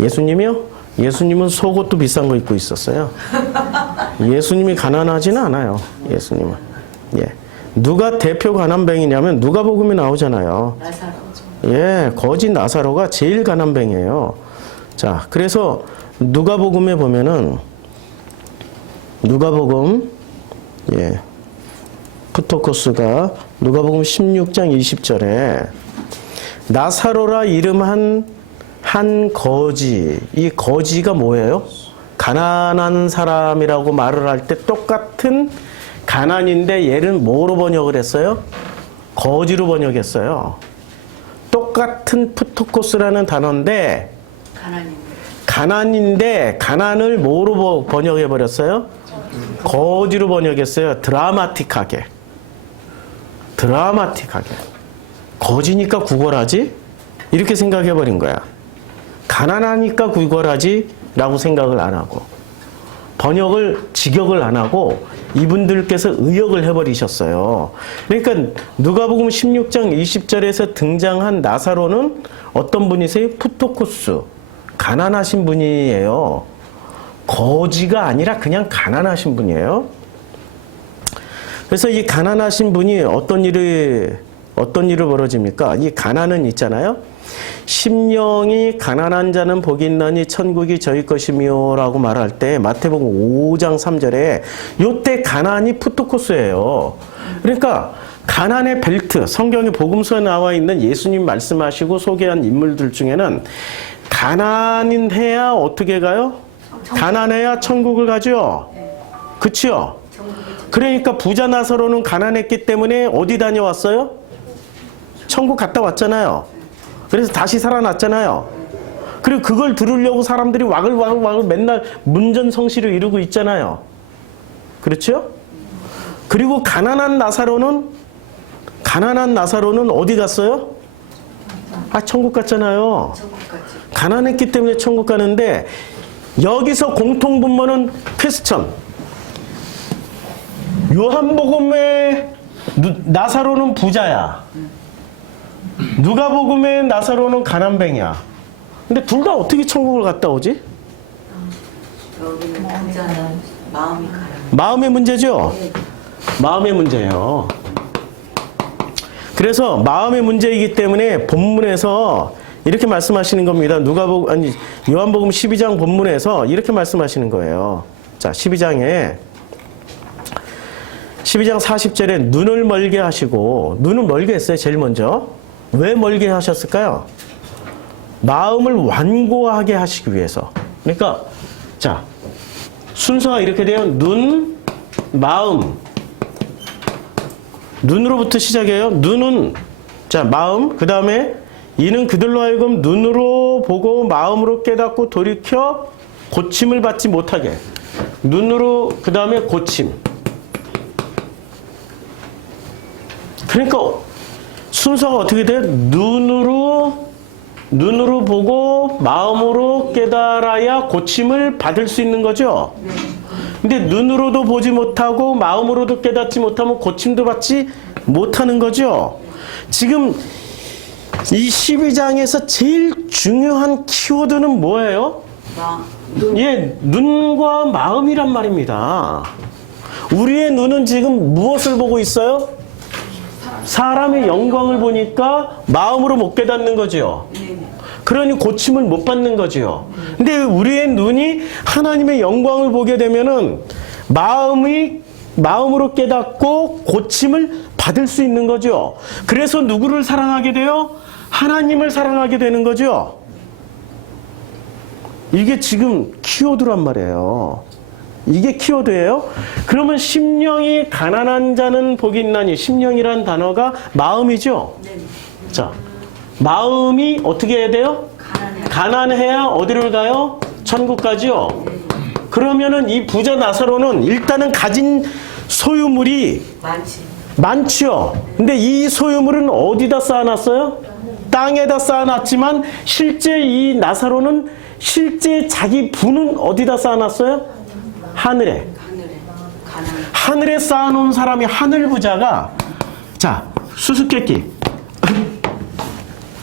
예수님이요? 예수님은 속옷도 비싼 거 입고 있었어요. 예수님이 가난하지는 않아요. 예수님은. 예. 누가 대표 가난뱅이냐면 누가복음에 나오잖아요. 나사로죠. 예, 거지 나사로가 제일 가난뱅이에요. 자, 그래서 누가복음에 보면은 누가복음 예. 푸토코스가 누가복음 16장 20절에 나사로라 이름한 한 거지. 이 거지가 뭐예요? 가난한 사람이라고 말을 할 때 똑같은 가난인데 얘는 뭐로 번역을 했어요? 거지로 번역했어요. 똑같은 푸토코스라는 단어인데 가난인데 가난을 뭐로 번역해 버렸어요? 거지로 번역했어요. 드라마틱하게. 거지니까 구걸하지? 이렇게 생각해 버린 거야. 가난하니까 구걸하지? 라고 생각을 안 하고 직역을 안 하고 이분들께서 의역을 해버리셨어요. 그러니까 누가복음 16장 20절에서 등장한 나사로는 어떤 분이세요? 푸토코스. 가난하신 분이에요. 거지가 아니라 그냥 가난하신 분이에요. 그래서 이 가난하신 분이 어떤 일이 벌어집니까? 이 가난은 있잖아요. 심령이 가난한 자는 복이 있나니 천국이 저희 것이며 라고 말할 때 마태복음 5장 3절에 요때 가난이 푸토코스예요. 그러니까 가난의 벨트, 성경의 복음서에 나와 있는 예수님 말씀하시고 소개한 인물들 중에는 가난해야 어떻게 가요? 가난해야 천국을 가죠. 그치요? 그러니까 부자 나사로는 가난했기 때문에 어디 다녀왔어요? 천국 갔다 왔잖아요. 그래서 다시 살아났잖아요. 그리고 그걸 들으려고 사람들이 와글와글 맨날 문전성시를 이루고 있잖아요. 그렇죠? 그리고 가난한 나사로는 어디 갔어요? 천국 갔잖아요. 가난했기 때문에 천국 가는데 여기서 공통분모는 퀘스천. 요한복음의 나사로는 부자야. 누가복음의 나사로는 가난뱅이야. 근데 둘 다 어떻게 천국을 갔다 오지? 여기는 부자는 마음이 가난. 마음의 문제죠? 마음의 문제예요. 그래서 마음의 문제이기 때문에 본문에서 이렇게 말씀하시는 겁니다. 요한복음 12장 본문에서 이렇게 말씀하시는 거예요. 자, 12장 40절에 눈을 멀게 하시고, 눈을 멀게 했어요, 제일 먼저. 왜 멀게 하셨을까요? 마음을 완고하게 하시기 위해서. 그러니까 자, 순서가 이렇게 돼요. 눈, 마음. 눈으로부터 시작해요. 눈은 자, 마음. 그 다음에 이는 그들로 하여금 눈으로 보고 마음으로 깨닫고 돌이켜 고침을 받지 못하게. 눈으로 그 다음에 고침. 그러니까 순서가 어떻게 돼요? 눈으로 보고 마음으로 깨달아야 고침을 받을 수 있는 거죠. 근데 눈으로도 보지 못하고 마음으로도 깨닫지 못하면 고침도 받지 못하는 거죠. 지금 이 12장에서 제일 중요한 키워드는 뭐예요? 예, 눈과 마음이란 말입니다. 우리의 눈은 지금 무엇을 보고 있어요? 사람의 영광을 보니까 마음으로 못 깨닫는 거죠. 그러니 고침을 못 받는 거죠. 근데 우리의 눈이 하나님의 영광을 보게 되면은 마음으로 깨닫고 고침을 받을 수 있는 거죠. 그래서 누구를 사랑하게 돼요? 하나님을 사랑하게 되는 거죠. 이게 지금 키워드란 말이에요. 이게 키워드예요. 그러면 심령이 가난한 자는 복이 있나니, 심령이란 단어가 마음이죠. 자, 마음이 어떻게 해야 돼요? 가난해야 어디를 가요? 천국 가죠. 그러면은 이 부자 나사로는 일단은 가진 소유물이 많죠. 근데 이 소유물은 어디다 쌓아놨어요? 땅에다 쌓아놨지만 실제 이 나사로는 실제 자기 부는 어디다 쌓아놨어요? 하늘에. 하늘에 쌓아놓은 사람이 하늘 부자가, 자, 수수께끼.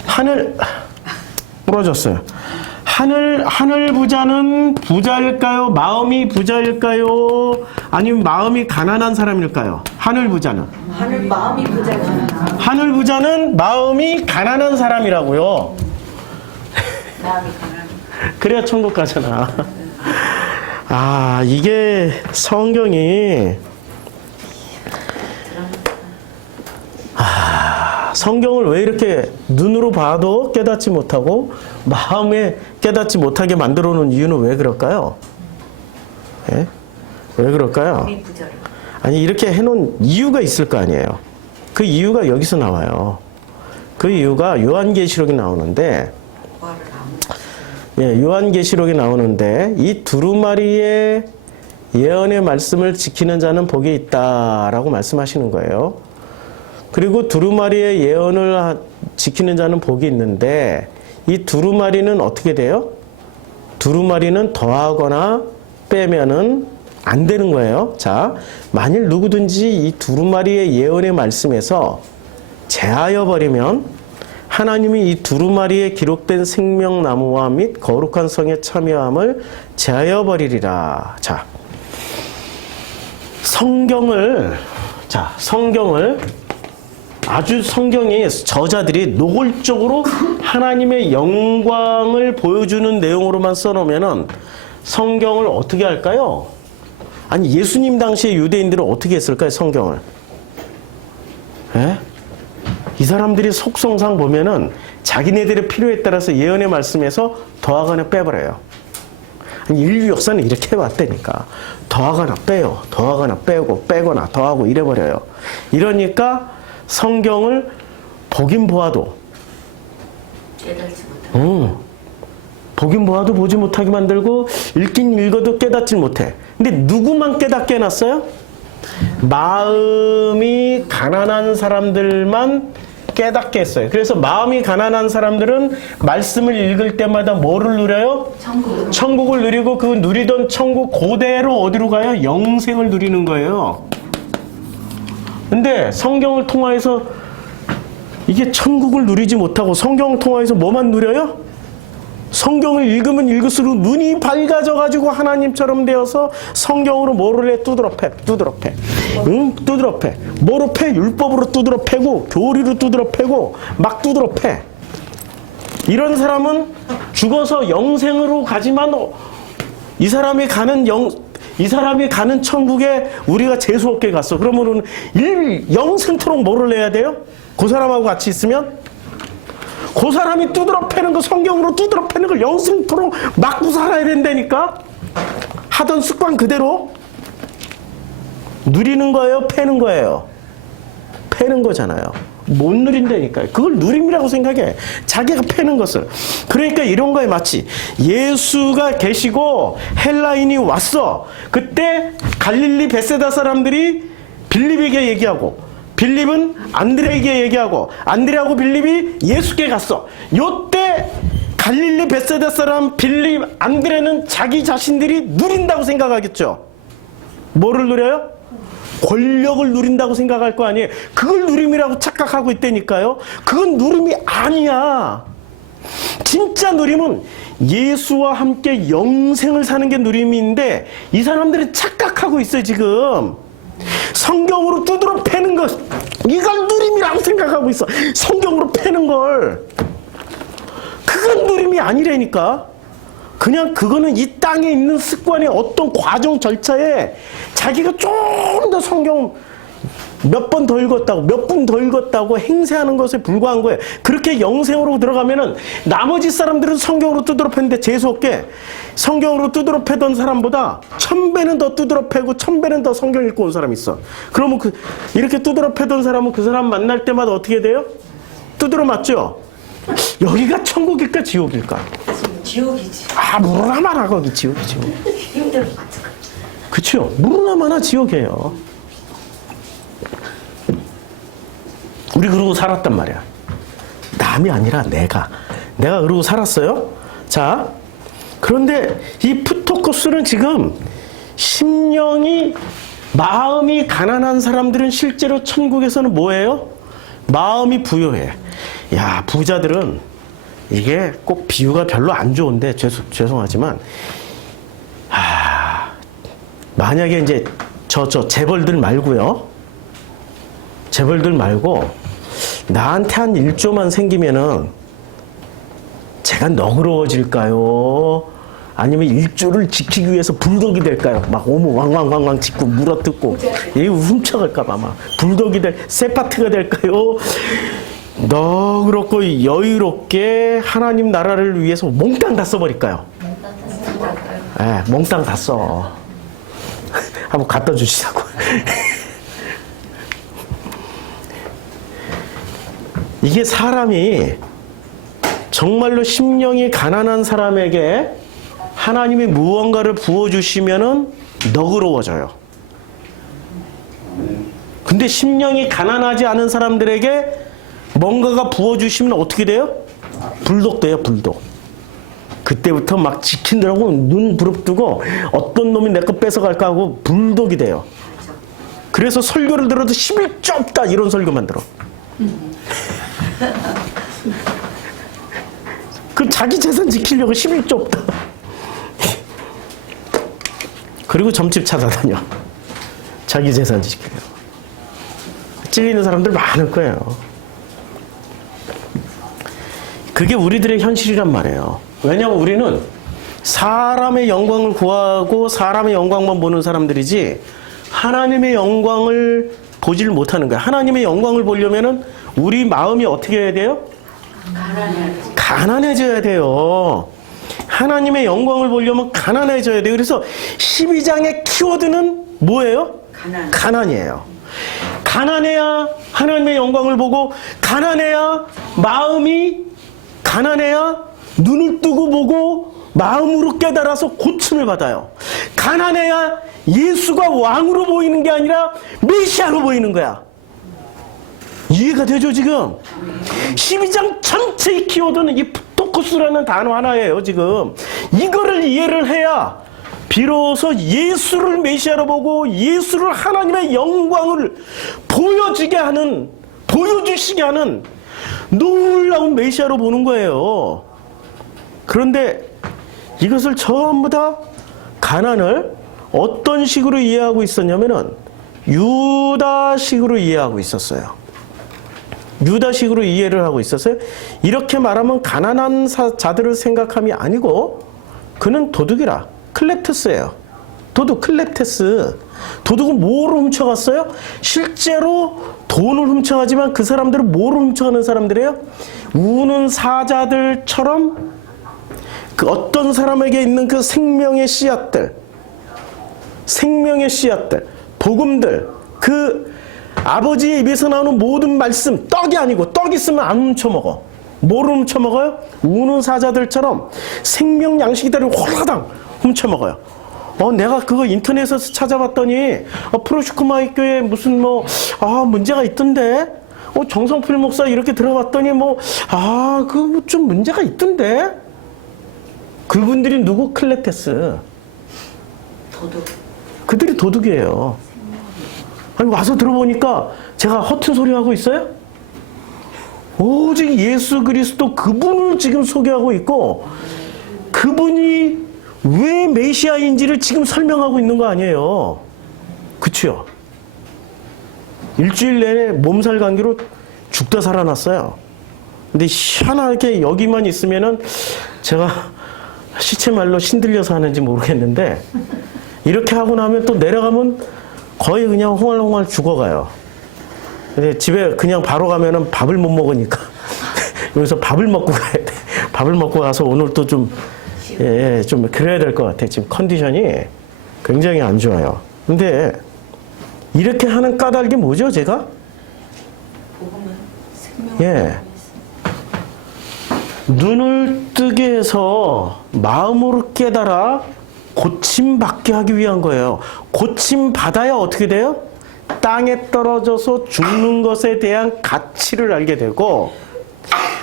하늘 부러졌어요. 하늘 부자는 부자일까요? 마음이 부자일까요? 아니면 마음이 가난한 사람일까요? 하늘 부자는. 마음이 부자잖아. 하늘 부자는 마음이 가난한 사람이라고요. 마음이 가난. 그래야 천국 가잖아. 아, 이게 성경이, 성경을 왜 이렇게 눈으로 봐도 깨닫지 못하고 마음에 깨닫지 못하게 만들어 놓은 이유는 왜 그럴까요? 예? 왜 그럴까요? 아니, 이렇게 해놓은 이유가 있을 거 아니에요. 그 이유가 여기서 나와요. 그 이유가 요한계시록에 나오는데, 예, 요한계시록에 나오는데, 이 두루마리의 예언의 말씀을 지키는 자는 복이 있다라고 말씀하시는 거예요. 그리고 두루마리의 예언을 지키는 자는 복이 있는데, 이 두루마리는 어떻게 돼요? 두루마리는 더하거나 빼면은 안 되는 거예요. 자, 만일 누구든지 이 두루마리의 예언의 말씀에서 제하여 버리면 하나님이 이 두루마리에 기록된 생명나무와 및 거룩한 성의 참여함을 제하여 버리리라. 자, 성경을 아주 성경의 저자들이 노골적으로 하나님의 영광을 보여주는 내용으로만 써놓으면은 성경을 어떻게 할까요? 아니, 예수님 당시에 유대인들은 어떻게 했을까요, 성경을? 예? 이 사람들이 속성상 보면은 자기네들의 필요에 따라서 예언의 말씀에서 더하거나 빼버려요. 아니, 인류 역사는 이렇게 해왔다니까. 더하거나 빼요. 더하거나 빼고, 빼거나 더하고 이래버려요. 이러니까 성경을 보긴 보아도 깨달지 못하고 보긴 보아도 보지 못하게 만들고 읽긴 읽어도 깨닫지 못해. 근데 누구만 깨닫게 해놨어요? 마음이 가난한 사람들만 깨닫게 했어요. 그래서 마음이 가난한 사람들은 말씀을 읽을 때마다 뭐를 누려요? 천국을 누리고 그 누리던 천국 그대로 어디로 가요? 영생을 누리는 거예요. 근데 성경을 통하여서 이게 천국을 누리지 못하고 성경을 통하여서 뭐만 누려요? 성경을 읽으면 읽을수록 눈이 밝아져가지고 하나님처럼 되어서 성경으로 뭐를 해? 두드러 패. 응? 두드러 패. 뭐로 패? 율법으로 두드러 패고 교리로 두드러 패고 막 두드러 패. 이런 사람은 죽어서 영생으로 가지만 이 사람이 가는 천국에 우리가 재수없게 갔어. 그러면은 영생토록 뭐를 해야 돼요? 그 사람하고 같이 있으면? 그 사람이 두드러 패는 거, 성경으로 두드러 패는 걸 영생토록 맞고 살아야 된다니까? 하던 습관 그대로? 누리는 거예요? 패는 거예요? 패는 거잖아요. 못 누린다니까요. 그걸 누림이라고 생각해. 자기가 패는 것을. 그러니까 이런 거에 마치 예수가 계시고 헬라인이 왔어. 그때 갈릴리 베세다 사람들이 빌립에게 얘기하고, 빌립은 안드레에게 얘기하고, 안드레하고 빌립이 예수께 갔어. 요때 갈릴리 베세다 사람 빌립, 안드레는 자기 자신들이 누린다고 생각하겠죠. 뭐를 누려요? 권력을 누린다고 생각할 거 아니에요. 그걸 누림이라고 착각하고 있다니까요. 그건 누림이 아니야. 진짜 누림은 예수와 함께 영생을 사는 게 누림인데, 이 사람들은 착각하고 있어요 지금. 성경으로 두드러 패는 것, 이걸 누림이라고 생각하고 있어. 성경으로 패는 걸. 그건 누림이 아니라니까. 그냥 그거는 이 땅에 있는 습관의 어떤 과정 절차에 자기가 좀 더 성경 몇 번 더 읽었다고, 몇 분 더 읽었다고 행세하는 것에 불과한 거예요. 그렇게 영생으로 들어가면은 나머지 사람들은 성경으로 두드러 팼는데 재수없게 성경으로 두드러 패던 사람보다 1000배는 더 두드러 패고 1000배는 더 성경 읽고 온 사람이 있어. 그러면 이렇게 두드러 패던 사람은 그 사람 만날 때마다 어떻게 돼요? 두드러 맞죠? 여기가 천국일까 지옥일까? 지옥이지. 무르나 마나 거기 지옥이죠. 힘들어. 그쵸? 무르나 마나 지옥이에요. 우리 그러고 살았단 말이야. 남이 아니라 내가 그러고 살았어요. 자, 그런데 이 프토코스는 지금 심령이, 마음이 가난한 사람들은 실제로 천국에서는 뭐예요? 마음이 부요해. 야, 부자들은 이게 꼭 비유가 별로 안 좋은데 죄송하지만, 만약에 이제 저 재벌들 말고요. 재벌들 말고 나한테 한 1조만 생기면은 제가 너그러워질까요? 아니면 1조를 지키기 위해서 불독이 될까요? 막 오모 왕왕왕왕 짚고 물어뜯고 얘 훔쳐갈까봐 막 불독이 세파트가 될까요? 너그럽고 여유롭게 하나님 나라를 위해서 몽땅 다 써버릴까요? 네, 몽땅 다 써. 한번 갖다 주시자고. 이게 사람이 정말로 심령이 가난한 사람에게 하나님이 무언가를 부어주시면은 너그러워져요. 근데 심령이 가난하지 않은 사람들에게 뭔가가 부어주시면 어떻게 돼요? 불독돼요, 불독. 그때부터 막 지킨다고 눈 부릅뜨고 어떤 놈이 내 거 뺏어갈까 하고 불독이 돼요. 그래서 설교를 들어도 11조 없다 이런 설교만 들어. 그 자기 재산 지키려고 11조 없다. 그리고 점집 찾아다녀. 자기 재산 지키려고. 찔리는 사람들 많을 거예요. 그게 우리들의 현실이란 말이에요. 왜냐하면 우리는 사람의 영광을 구하고 사람의 영광만 보는 사람들이지 하나님의 영광을 보지를 못하는 거야. 하나님의 영광을 보려면은 우리 마음이 어떻게 해야 돼요? 가난해져야 돼요. 하나님의 영광을 보려면 가난해져야 돼요. 그래서 12장의 키워드는 뭐예요? 가난이에요. 가난해야 하나님의 영광을 보고, 가난해야 마음이, 가난해야 눈을 뜨고 보고 마음으로 깨달아서 고침을 받아요. 가난해야 예수가 왕으로 보이는 게 아니라 메시아로 보이는 거야. 이해가 되죠 지금? 12장 전체의 키워드는 이 프토코스라는 단어 하나예요 지금. 이거를 이해를 해야 비로소 예수를 메시아로 보고 예수를 하나님의 영광을 보여주게 하는, 보여주시게 하는 놀라운 메시아로 보는 거예요. 그런데 이것을 전부 다 가난을 어떤 식으로 이해하고 있었냐면은 유다식으로 이해하고 있었어요. 유다식으로 이해를 하고 있었어요. 이렇게 말하면 가난한 자들을 생각함이 아니고 그는 도둑이라, 클레투스예요. 도둑, 클렙테스. 도둑은 뭐로 훔쳐갔어요? 실제로 돈을 훔쳐가지만 그 사람들은 뭐로 훔쳐가는 사람들이에요? 우는 사자들처럼 그 어떤 사람에게 있는 그 생명의 씨앗들, 복음들, 그 아버지의 입에서 나오는 모든 말씀, 떡이 아니고 떡 있으면 안 훔쳐먹어. 뭐로 훔쳐먹어요? 우는 사자들처럼 생명 양식이다를 홀라당 훔쳐먹어요. 내가 그거 인터넷에서 찾아봤더니 프로슈크마이 교회 무슨 문제가 있던데. 정성필 목사 이렇게 들어봤더니 그거 좀 문제가 있던데. 그분들이 누구? 클레테스. 도둑. 그들이 도둑이에요. 아니 와서 들어보니까 제가 허튼 소리 하고 있어요? 오직 예수 그리스도 그분을 지금 소개하고 있고 그분이 왜 메시아인지를 지금 설명하고 있는 거 아니에요. 그치요? 일주일 내내 몸살 감기로 죽다 살아났어요. 근데 희한하게 여기만 있으면은 제가 시체말로 신들려서 하는지 모르겠는데 이렇게 하고 나면 또 내려가면 거의 그냥 홍알홍알 죽어가요. 근데 집에 그냥 바로 가면은 밥을 못 먹으니까 여기서 밥을 먹고 가야 돼. 밥을 먹고 가서 오늘 또 좀 좀 그래야 될 것 같아. 지금 컨디션이 굉장히 안 좋아요. 근데 이렇게 하는 까닭이 뭐죠, 제가? 복음은 생명을 눈을 뜨게 해서 마음으로 깨달아 고침받게 하기 위한 거예요. 고침받아야 어떻게 돼요? 땅에 떨어져서 죽는 것에 대한 가치를 알게 되고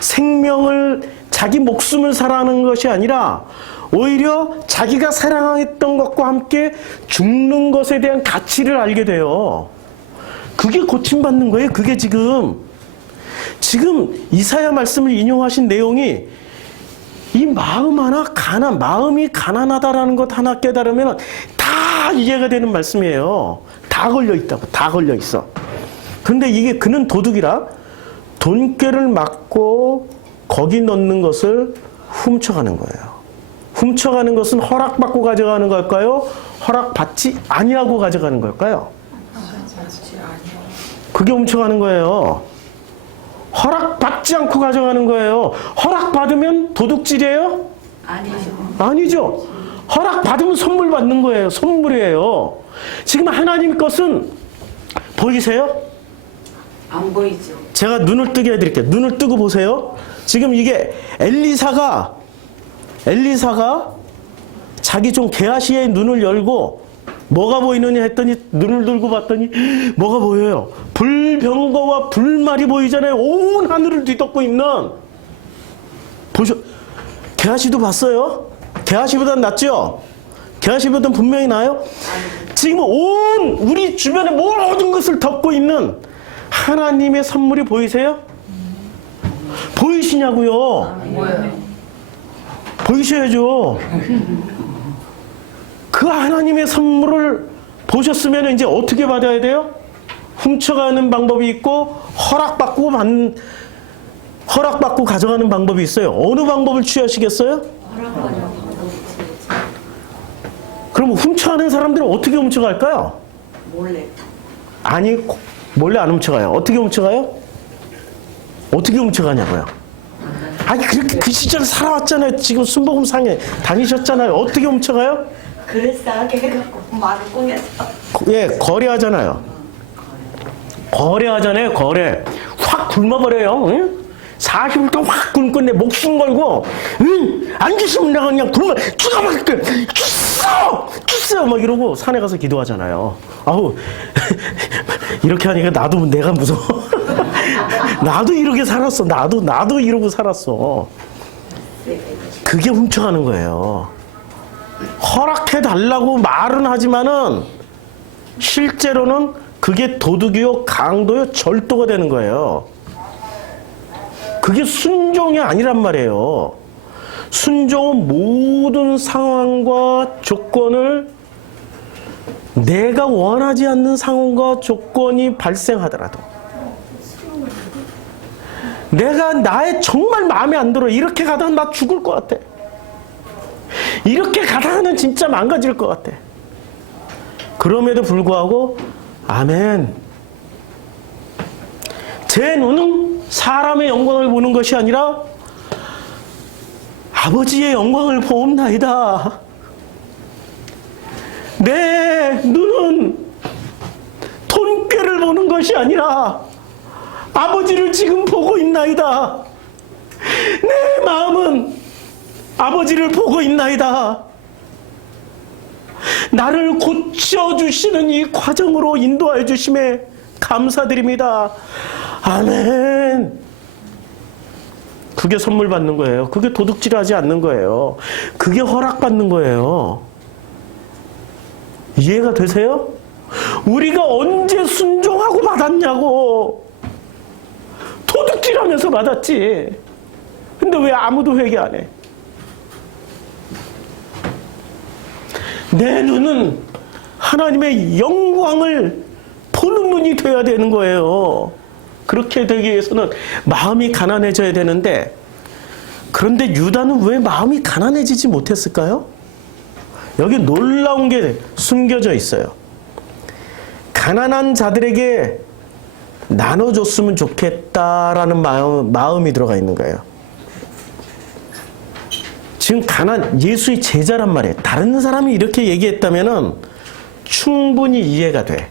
생명을 자기 목숨을 사랑하는 것이 아니라 오히려 자기가 사랑했던 것과 함께 죽는 것에 대한 가치를 알게 돼요. 그게 고침받는 거예요. 그게 지금 이사야 말씀을 인용하신 내용이 이 마음이 가난하다라는 것 하나 깨달으면 다 이해가 되는 말씀이에요. 다 걸려 있다고, 다 걸려 있어. 그런데 이게 그는 도둑이라 돈꾀를 맞고 거기 넣는 것을 훔쳐가는 거예요. 훔쳐가는 것은 허락받고 가져가는 걸까요? 허락받지 아니하고 가져가는 걸까요? 그게 훔쳐가는 거예요. 허락받지 않고 가져가는 거예요. 허락받으면 도둑질이에요? 아니죠. 허락받으면 선물 받는 거예요. 선물이에요. 지금 하나님 것은 보이세요? 안 보이죠. 제가 눈을 뜨게 해드릴게요. 눈을 뜨고 보세요. 지금 이게 엘리사가 자기 종 게하시의 눈을 열고 뭐가 보이느냐 했더니 눈을 들고 봤더니 뭐가 보여요? 불병거와 불말이 보이잖아요. 온 하늘을 뒤덮고 있는. 게하시도 봤어요? 게하시보단 낫죠? 게하시보단 분명히 나아요? 지금 온 우리 주변의 모든 것을 덮고 있는 하나님의 선물이 보이세요? 보이시냐고요? 보이셔야죠. 그 하나님의 선물을 보셨으면 이제 어떻게 받아야 돼요? 훔쳐가는 방법이 있고 허락받고 가져가는 방법이 있어요. 어느 방법을 취하시겠어요? 그럼 훔쳐가는 사람들은 어떻게 훔쳐갈까요? 몰래. 아니, 몰래 안 훔쳐가요. 어떻게 훔쳐가요? 어떻게 훔쳐가냐고요? 아니, 그렇게 그 시절 살아왔잖아요. 지금 순복음상에 다니셨잖아요. 어떻게 훔쳐가요? 그럴싸하게 해갖고 말을 꾸며서. 거래하잖아요. 거래. 확 굶어버려요. 응? 40일 동안 확 굶고 내 목숨 걸고, 안 주시면 내가 그냥 굶어 죽어버릴게. 주세요! 막 이러고 산에 가서 기도하잖아요. 아우, 이렇게 하니까 내가 무서워. 나도 이렇게 살았어. 나도 이러고 살았어. 그게 훔쳐가는 거예요. 허락해달라고 말은 하지만은 실제로는 그게 도둑이요, 강도요, 절도가 되는 거예요. 그게 순종이 아니란 말이에요. 순종은 모든 상황과 조건을 내가 원하지 않는 상황과 조건이 발생하더라도 내가 나의 정말 마음에 안 들어. 이렇게 가다가 나 죽을 것 같아. 이렇게 가다가는 진짜 망가질 것 같아. 그럼에도 불구하고 아멘. 제 눈은 사람의 영광을 보는 것이 아니라 아버지의 영광을 보옵나이다. 내 눈은 돈꾀를 보는 것이 아니라 아버지를 지금 보고 있나이다. 내 마음은 아버지를 보고 있나이다. 나를 고쳐주시는 이 과정으로 인도하여 주심에 감사드립니다. 아멘. 그게 선물 받는 거예요. 그게 도둑질하지 않는 거예요. 그게 허락받는 거예요. 이해가 되세요? 우리가 언제 순종하고 받았냐고. 도둑질하면서 받았지. 근데 왜 아무도 회개 안 해? 내 눈은 하나님의 영광을 보는 눈이 되어야 되는 거예요. 그렇게 되기 위해서는 마음이 가난해져야 되는데, 그런데 유다는 왜 마음이 가난해지지 못했을까요? 여기 놀라운 게 숨겨져 있어요. 가난한 자들에게 나눠줬으면 좋겠다라는 마음이 들어가 있는 거예요. 지금 예수의 제자란 말이에요. 다른 사람이 이렇게 얘기했다면은 충분히 이해가 돼.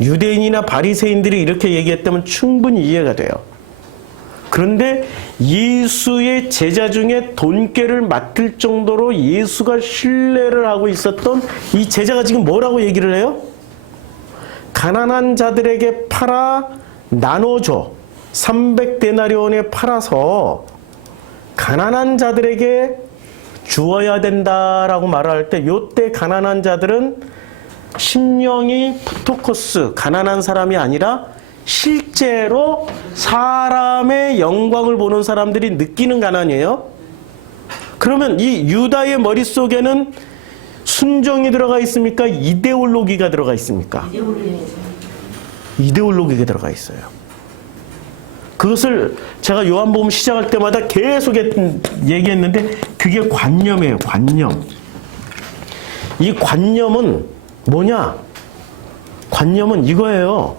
유대인이나 바리새인들이 이렇게 얘기했다면 충분히 이해가 돼요. 그런데 예수의 제자 중에 돈꾀를 맡을 정도로 예수가 신뢰를 하고 있었던 이 제자가 지금 뭐라고 얘기를 해요? 가난한 자들에게 팔아 나눠줘. 300데나리온에 팔아서 가난한 자들에게 주어야 된다라고 말할 때, 요때 가난한 자들은 심령이 푸토코스, 가난한 사람이 아니라 실제로 사람의 영광을 보는 사람들이 느끼는 가난이에요. 그러면 이 유다의 머릿속에는 순종이 들어가 있습니까? 이데올로기가 들어가 있습니까? 이데올로기가 들어가 있어요. 그것을 제가 요한복음 시작할 때마다 계속 얘기했는데, 그게 관념이에요. 관념. 이 관념은 뭐냐? 관념은 이거예요.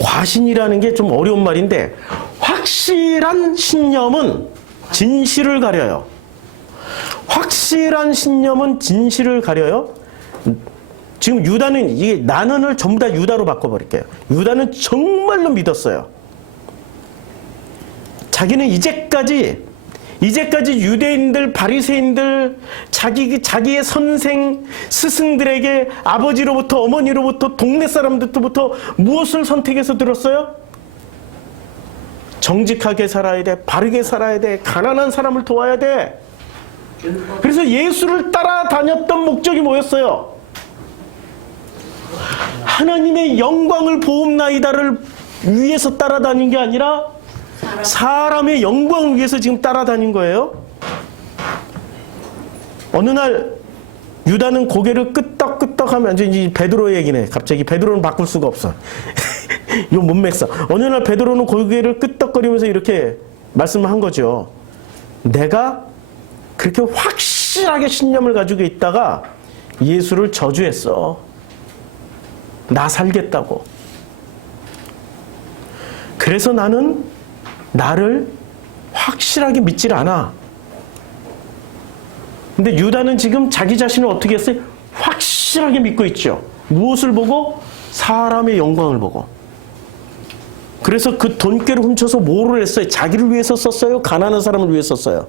과신이라는 게 좀 어려운 말인데, 확실한 신념은 진실을 가려요. 확실한 신념은 진실을 가려요. 지금 유다는 이게 나는을 전부 다 유다로 바꿔버릴게요. 유다는 정말로 믿었어요. 자기는 이제까지 유대인들, 바리새인들, 자기의 선생, 스승들에게 아버지로부터, 어머니로부터, 동네 사람들로부터 무엇을 선택해서 들었어요? 정직하게 살아야 돼, 바르게 살아야 돼, 가난한 사람을 도와야 돼. 그래서 예수를 따라다녔던 목적이 뭐였어요? 하나님의 영광을 보옵나이다를 위해서 따라다닌 게 아니라 사람의 영광을 위해서 지금 따라다닌 거예요. 어느 날 유다는 고개를 끄덕끄덕하면, 이제 베드로의 얘기네. 갑자기 베드로는 바꿀 수가 없어. 이거 못 맥사. 어느 날 베드로는 고개를 끄덕거리면서 이렇게 말씀을 한 거죠. 내가 그렇게 확실하게 신념을 가지고 있다가 예수를 저주했어. 나 살겠다고. 그래서 나는 나를 확실하게 믿질 않아. 근데 유다는 지금 자기 자신을 어떻게 했어요? 확실하게 믿고 있죠. 무엇을 보고? 사람의 영광을 보고. 그래서 그 돈꾀를 훔쳐서 뭐를 했어요? 자기를 위해서 썼어요? 가난한 사람을 위해서 썼어요?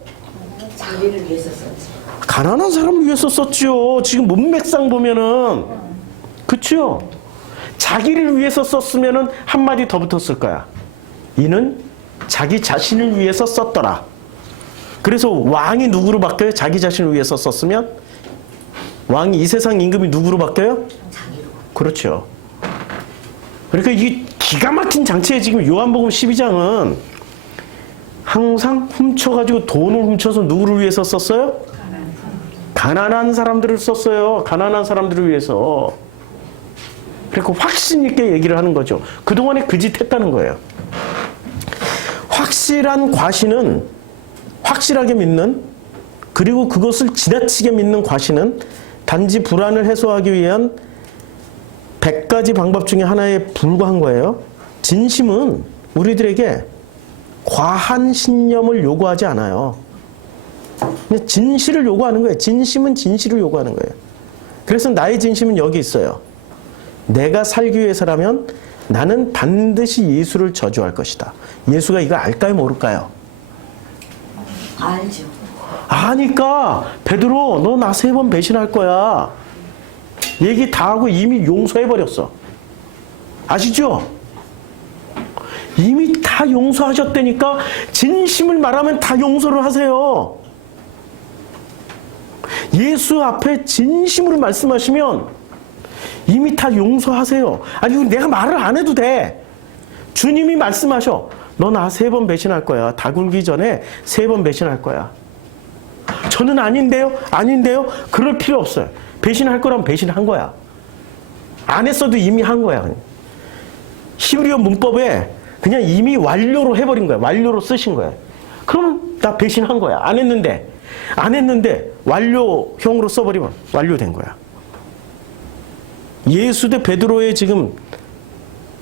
자기를 위해서 썼지. 가난한 사람을 위해서 썼죠. 지금 문맥상 보면은. 그쵸? 자기를 위해서 썼으면은 한마디 더 붙었을 거야. 이는 자기 자신을 위해서 썼더라. 그래서 왕이 누구로 바뀌어요? 자기 자신을 위해서 썼으면? 왕이 이 세상 임금이 누구로 바뀌어요? 자기로. 그렇죠. 그러니까 이게 기가 막힌 장치에 지금 요한복음 12장은 항상 훔쳐가지고 돈을 훔쳐서 누구를 위해서 썼어요? 가난한 사람들을 썼어요. 가난한 사람들을 위해서. 그러니까 확신 있게 얘기를 하는 거죠. 그동안에 그 짓 했다는 거예요. 확실한 과신은 확실하게 믿는 그리고 그것을 지나치게 믿는 과신은 단지 불안을 해소하기 위한 100가지 방법 중에 하나에 불과한 거예요. 진심은 우리들에게 과한 신념을 요구하지 않아요. 그냥 진실을 요구하는 거예요. 진심은 진실을 요구하는 거예요. 그래서 나의 진심은 여기 있어요. 내가 살기 위해서라면 나는 반드시 예수를 저주할 것이다. 예수가 이거 알까요, 모를까요? 알죠. 아니까 베드로 너 나 3번 배신할 거야. 얘기 다 하고 이미 용서해버렸어. 아시죠? 이미 다 용서하셨다니까 진심을 말하면 다 용서를 하세요. 예수 앞에 진심으로 말씀하시면 이미 다 용서하세요. 아니 내가 말을 안 해도 돼. 주님이 말씀하셔. 너 나 3번 배신할 거야. 다 굴기 전에 3번 배신할 거야. 저는 아닌데요? 아닌데요? 그럴 필요 없어요. 배신할 거라면 배신한 거야. 안 했어도 이미 한 거야. 히브리어 문법에 그냥 이미 완료로 해버린 거야. 완료로 쓰신 거야. 그럼 나 배신한 거야. 안 했는데 완료형으로 써버리면 완료된 거야. 예수 대 베드로의 지금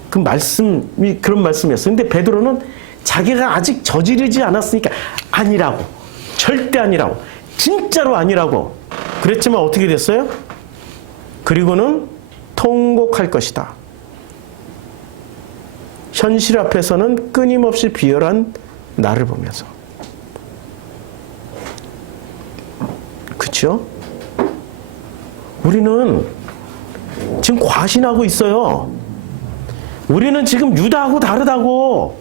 그 말씀이 그런 말씀이었어요. 근데 베드로는 자기가 아직 저지르지 않았으니까 아니라고. 절대 아니라고. 진짜로 아니라고. 그랬지만 어떻게 됐어요? 그리고는 통곡할 것이다. 현실 앞에서는 끊임없이 비열한 나를 보면서. 그렇죠? 우리는 지금 과신하고 있어요. 우리는 지금 유다하고 다르다고,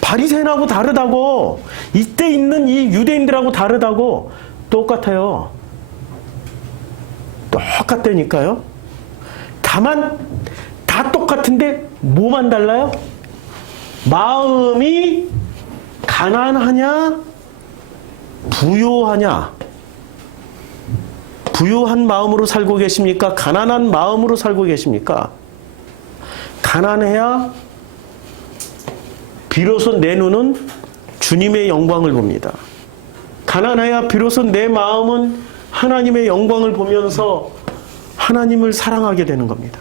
바리새인하고 다르다고, 이때 있는 이 유대인들하고 다르다고 똑같아요. 똑같다니까요. 다만 다 똑같은데 뭐만 달라요? 마음이 가난하냐 부요하냐. 부요한 마음으로 살고 계십니까? 가난한 마음으로 살고 계십니까? 가난해야 비로소 내 눈은 주님의 영광을 봅니다. 가난해야 비로소 내 마음은 하나님의 영광을 보면서 하나님을 사랑하게 되는 겁니다.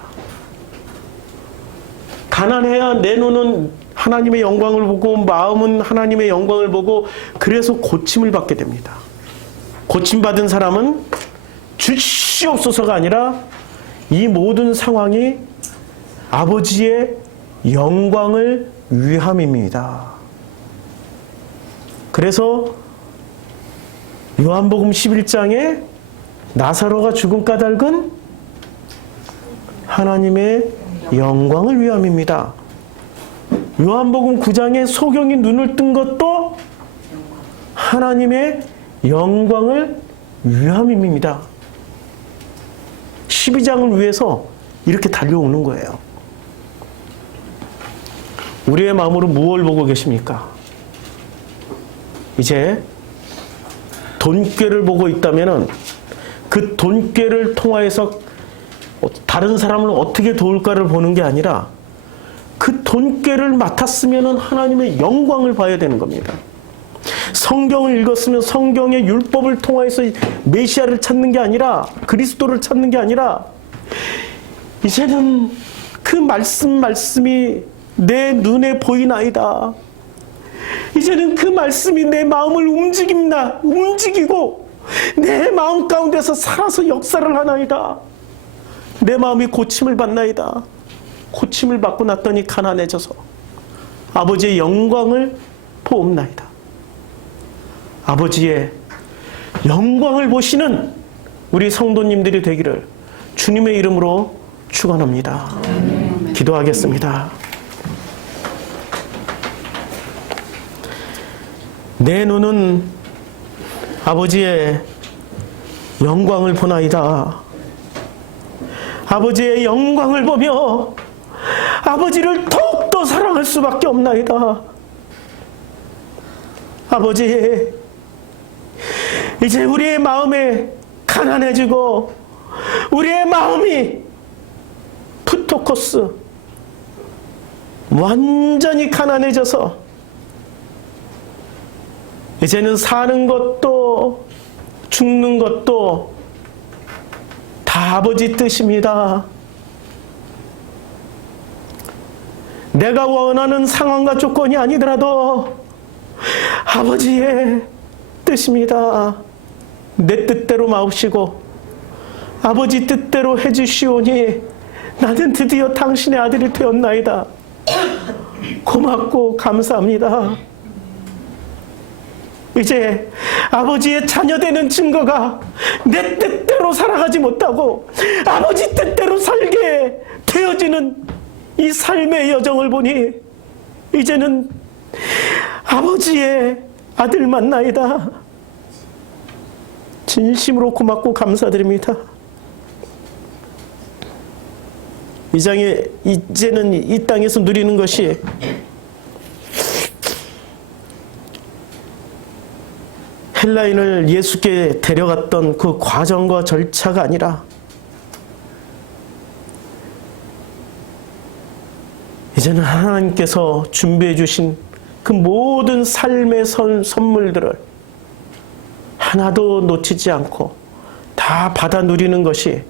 가난해야 내 눈은 하나님의 영광을 보고 마음은 하나님의 영광을 보고 그래서 고침을 받게 됩니다. 고침받은 사람은 주시옵소서가 아니라 이 모든 상황이 아버지의 영광을 위함입니다. 그래서 요한복음 11장에 나사로가 죽은 까닭은 하나님의 영광을 위함입니다. 요한복음 9장에 소경이 눈을 뜬 것도 하나님의 영광을 위함입니다. 12장을 위해서 이렇게 달려오는 거예요. 우리의 마음으로 무엇을 보고 계십니까? 이제 돈꾀를 보고 있다면 그 돈꾀를 통하여서 다른 사람을 어떻게 도울까를 보는 게 아니라 그 돈꾀를 맡았으면 하나님의 영광을 봐야 되는 겁니다. 성경을 읽었으면 성경의 율법을 통하여서 메시아를 찾는 게 아니라 그리스도를 찾는 게 아니라 이제는 그 말씀이 내 눈에 보이나이다. 이제는 그 말씀이 내 마음을 움직이고 내 마음 가운데서 살아서 역사를 하나이다. 내 마음이 고침을 받나이다. 고침을 받고 났더니 가난해져서 아버지의 영광을 보옵나이다. 아버지의 영광을 보시는 우리 성도님들이 되기를 주님의 이름으로 축원합니다. 기도하겠습니다. 내 눈은 아버지의 영광을 보나이다. 아버지의 영광을 보며 아버지를 더욱더 사랑할 수밖에 없나이다. 아버지, 이제 우리의 마음에 가난해지고 우리의 마음이 푸토코스 완전히 가난해져서 이제는 사는 것도 죽는 것도 다 아버지 뜻입니다. 내가 원하는 상황과 조건이 아니더라도 아버지의 뜻입니다. 내 뜻대로 마옵시고 아버지 뜻대로 해주시오니 나는 드디어 당신의 아들이 되었나이다. 고맙고 감사합니다. 이제 아버지의 자녀되는 증거가 내 뜻대로 살아가지 못하고 아버지 뜻대로 살게 되어지는 이 삶의 여정을 보니 이제는 아버지의 아들 만나이다. 진심으로 고맙고 감사드립니다. 이제는 이 땅에서 누리는 것이 헬라인을 예수께 데려갔던 그 과정과 절차가 아니라 이제는 하나님께서 준비해 주신 그 모든 삶의 선물들을 하나도 놓치지 않고 다 받아 누리는 것이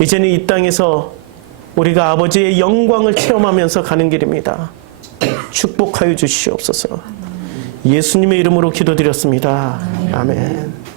이제는 이 땅에서 우리가 아버지의 영광을 체험하면서 가는 길입니다. 축복하여 주시옵소서. 예수님의 이름으로 기도드렸습니다. 아멘.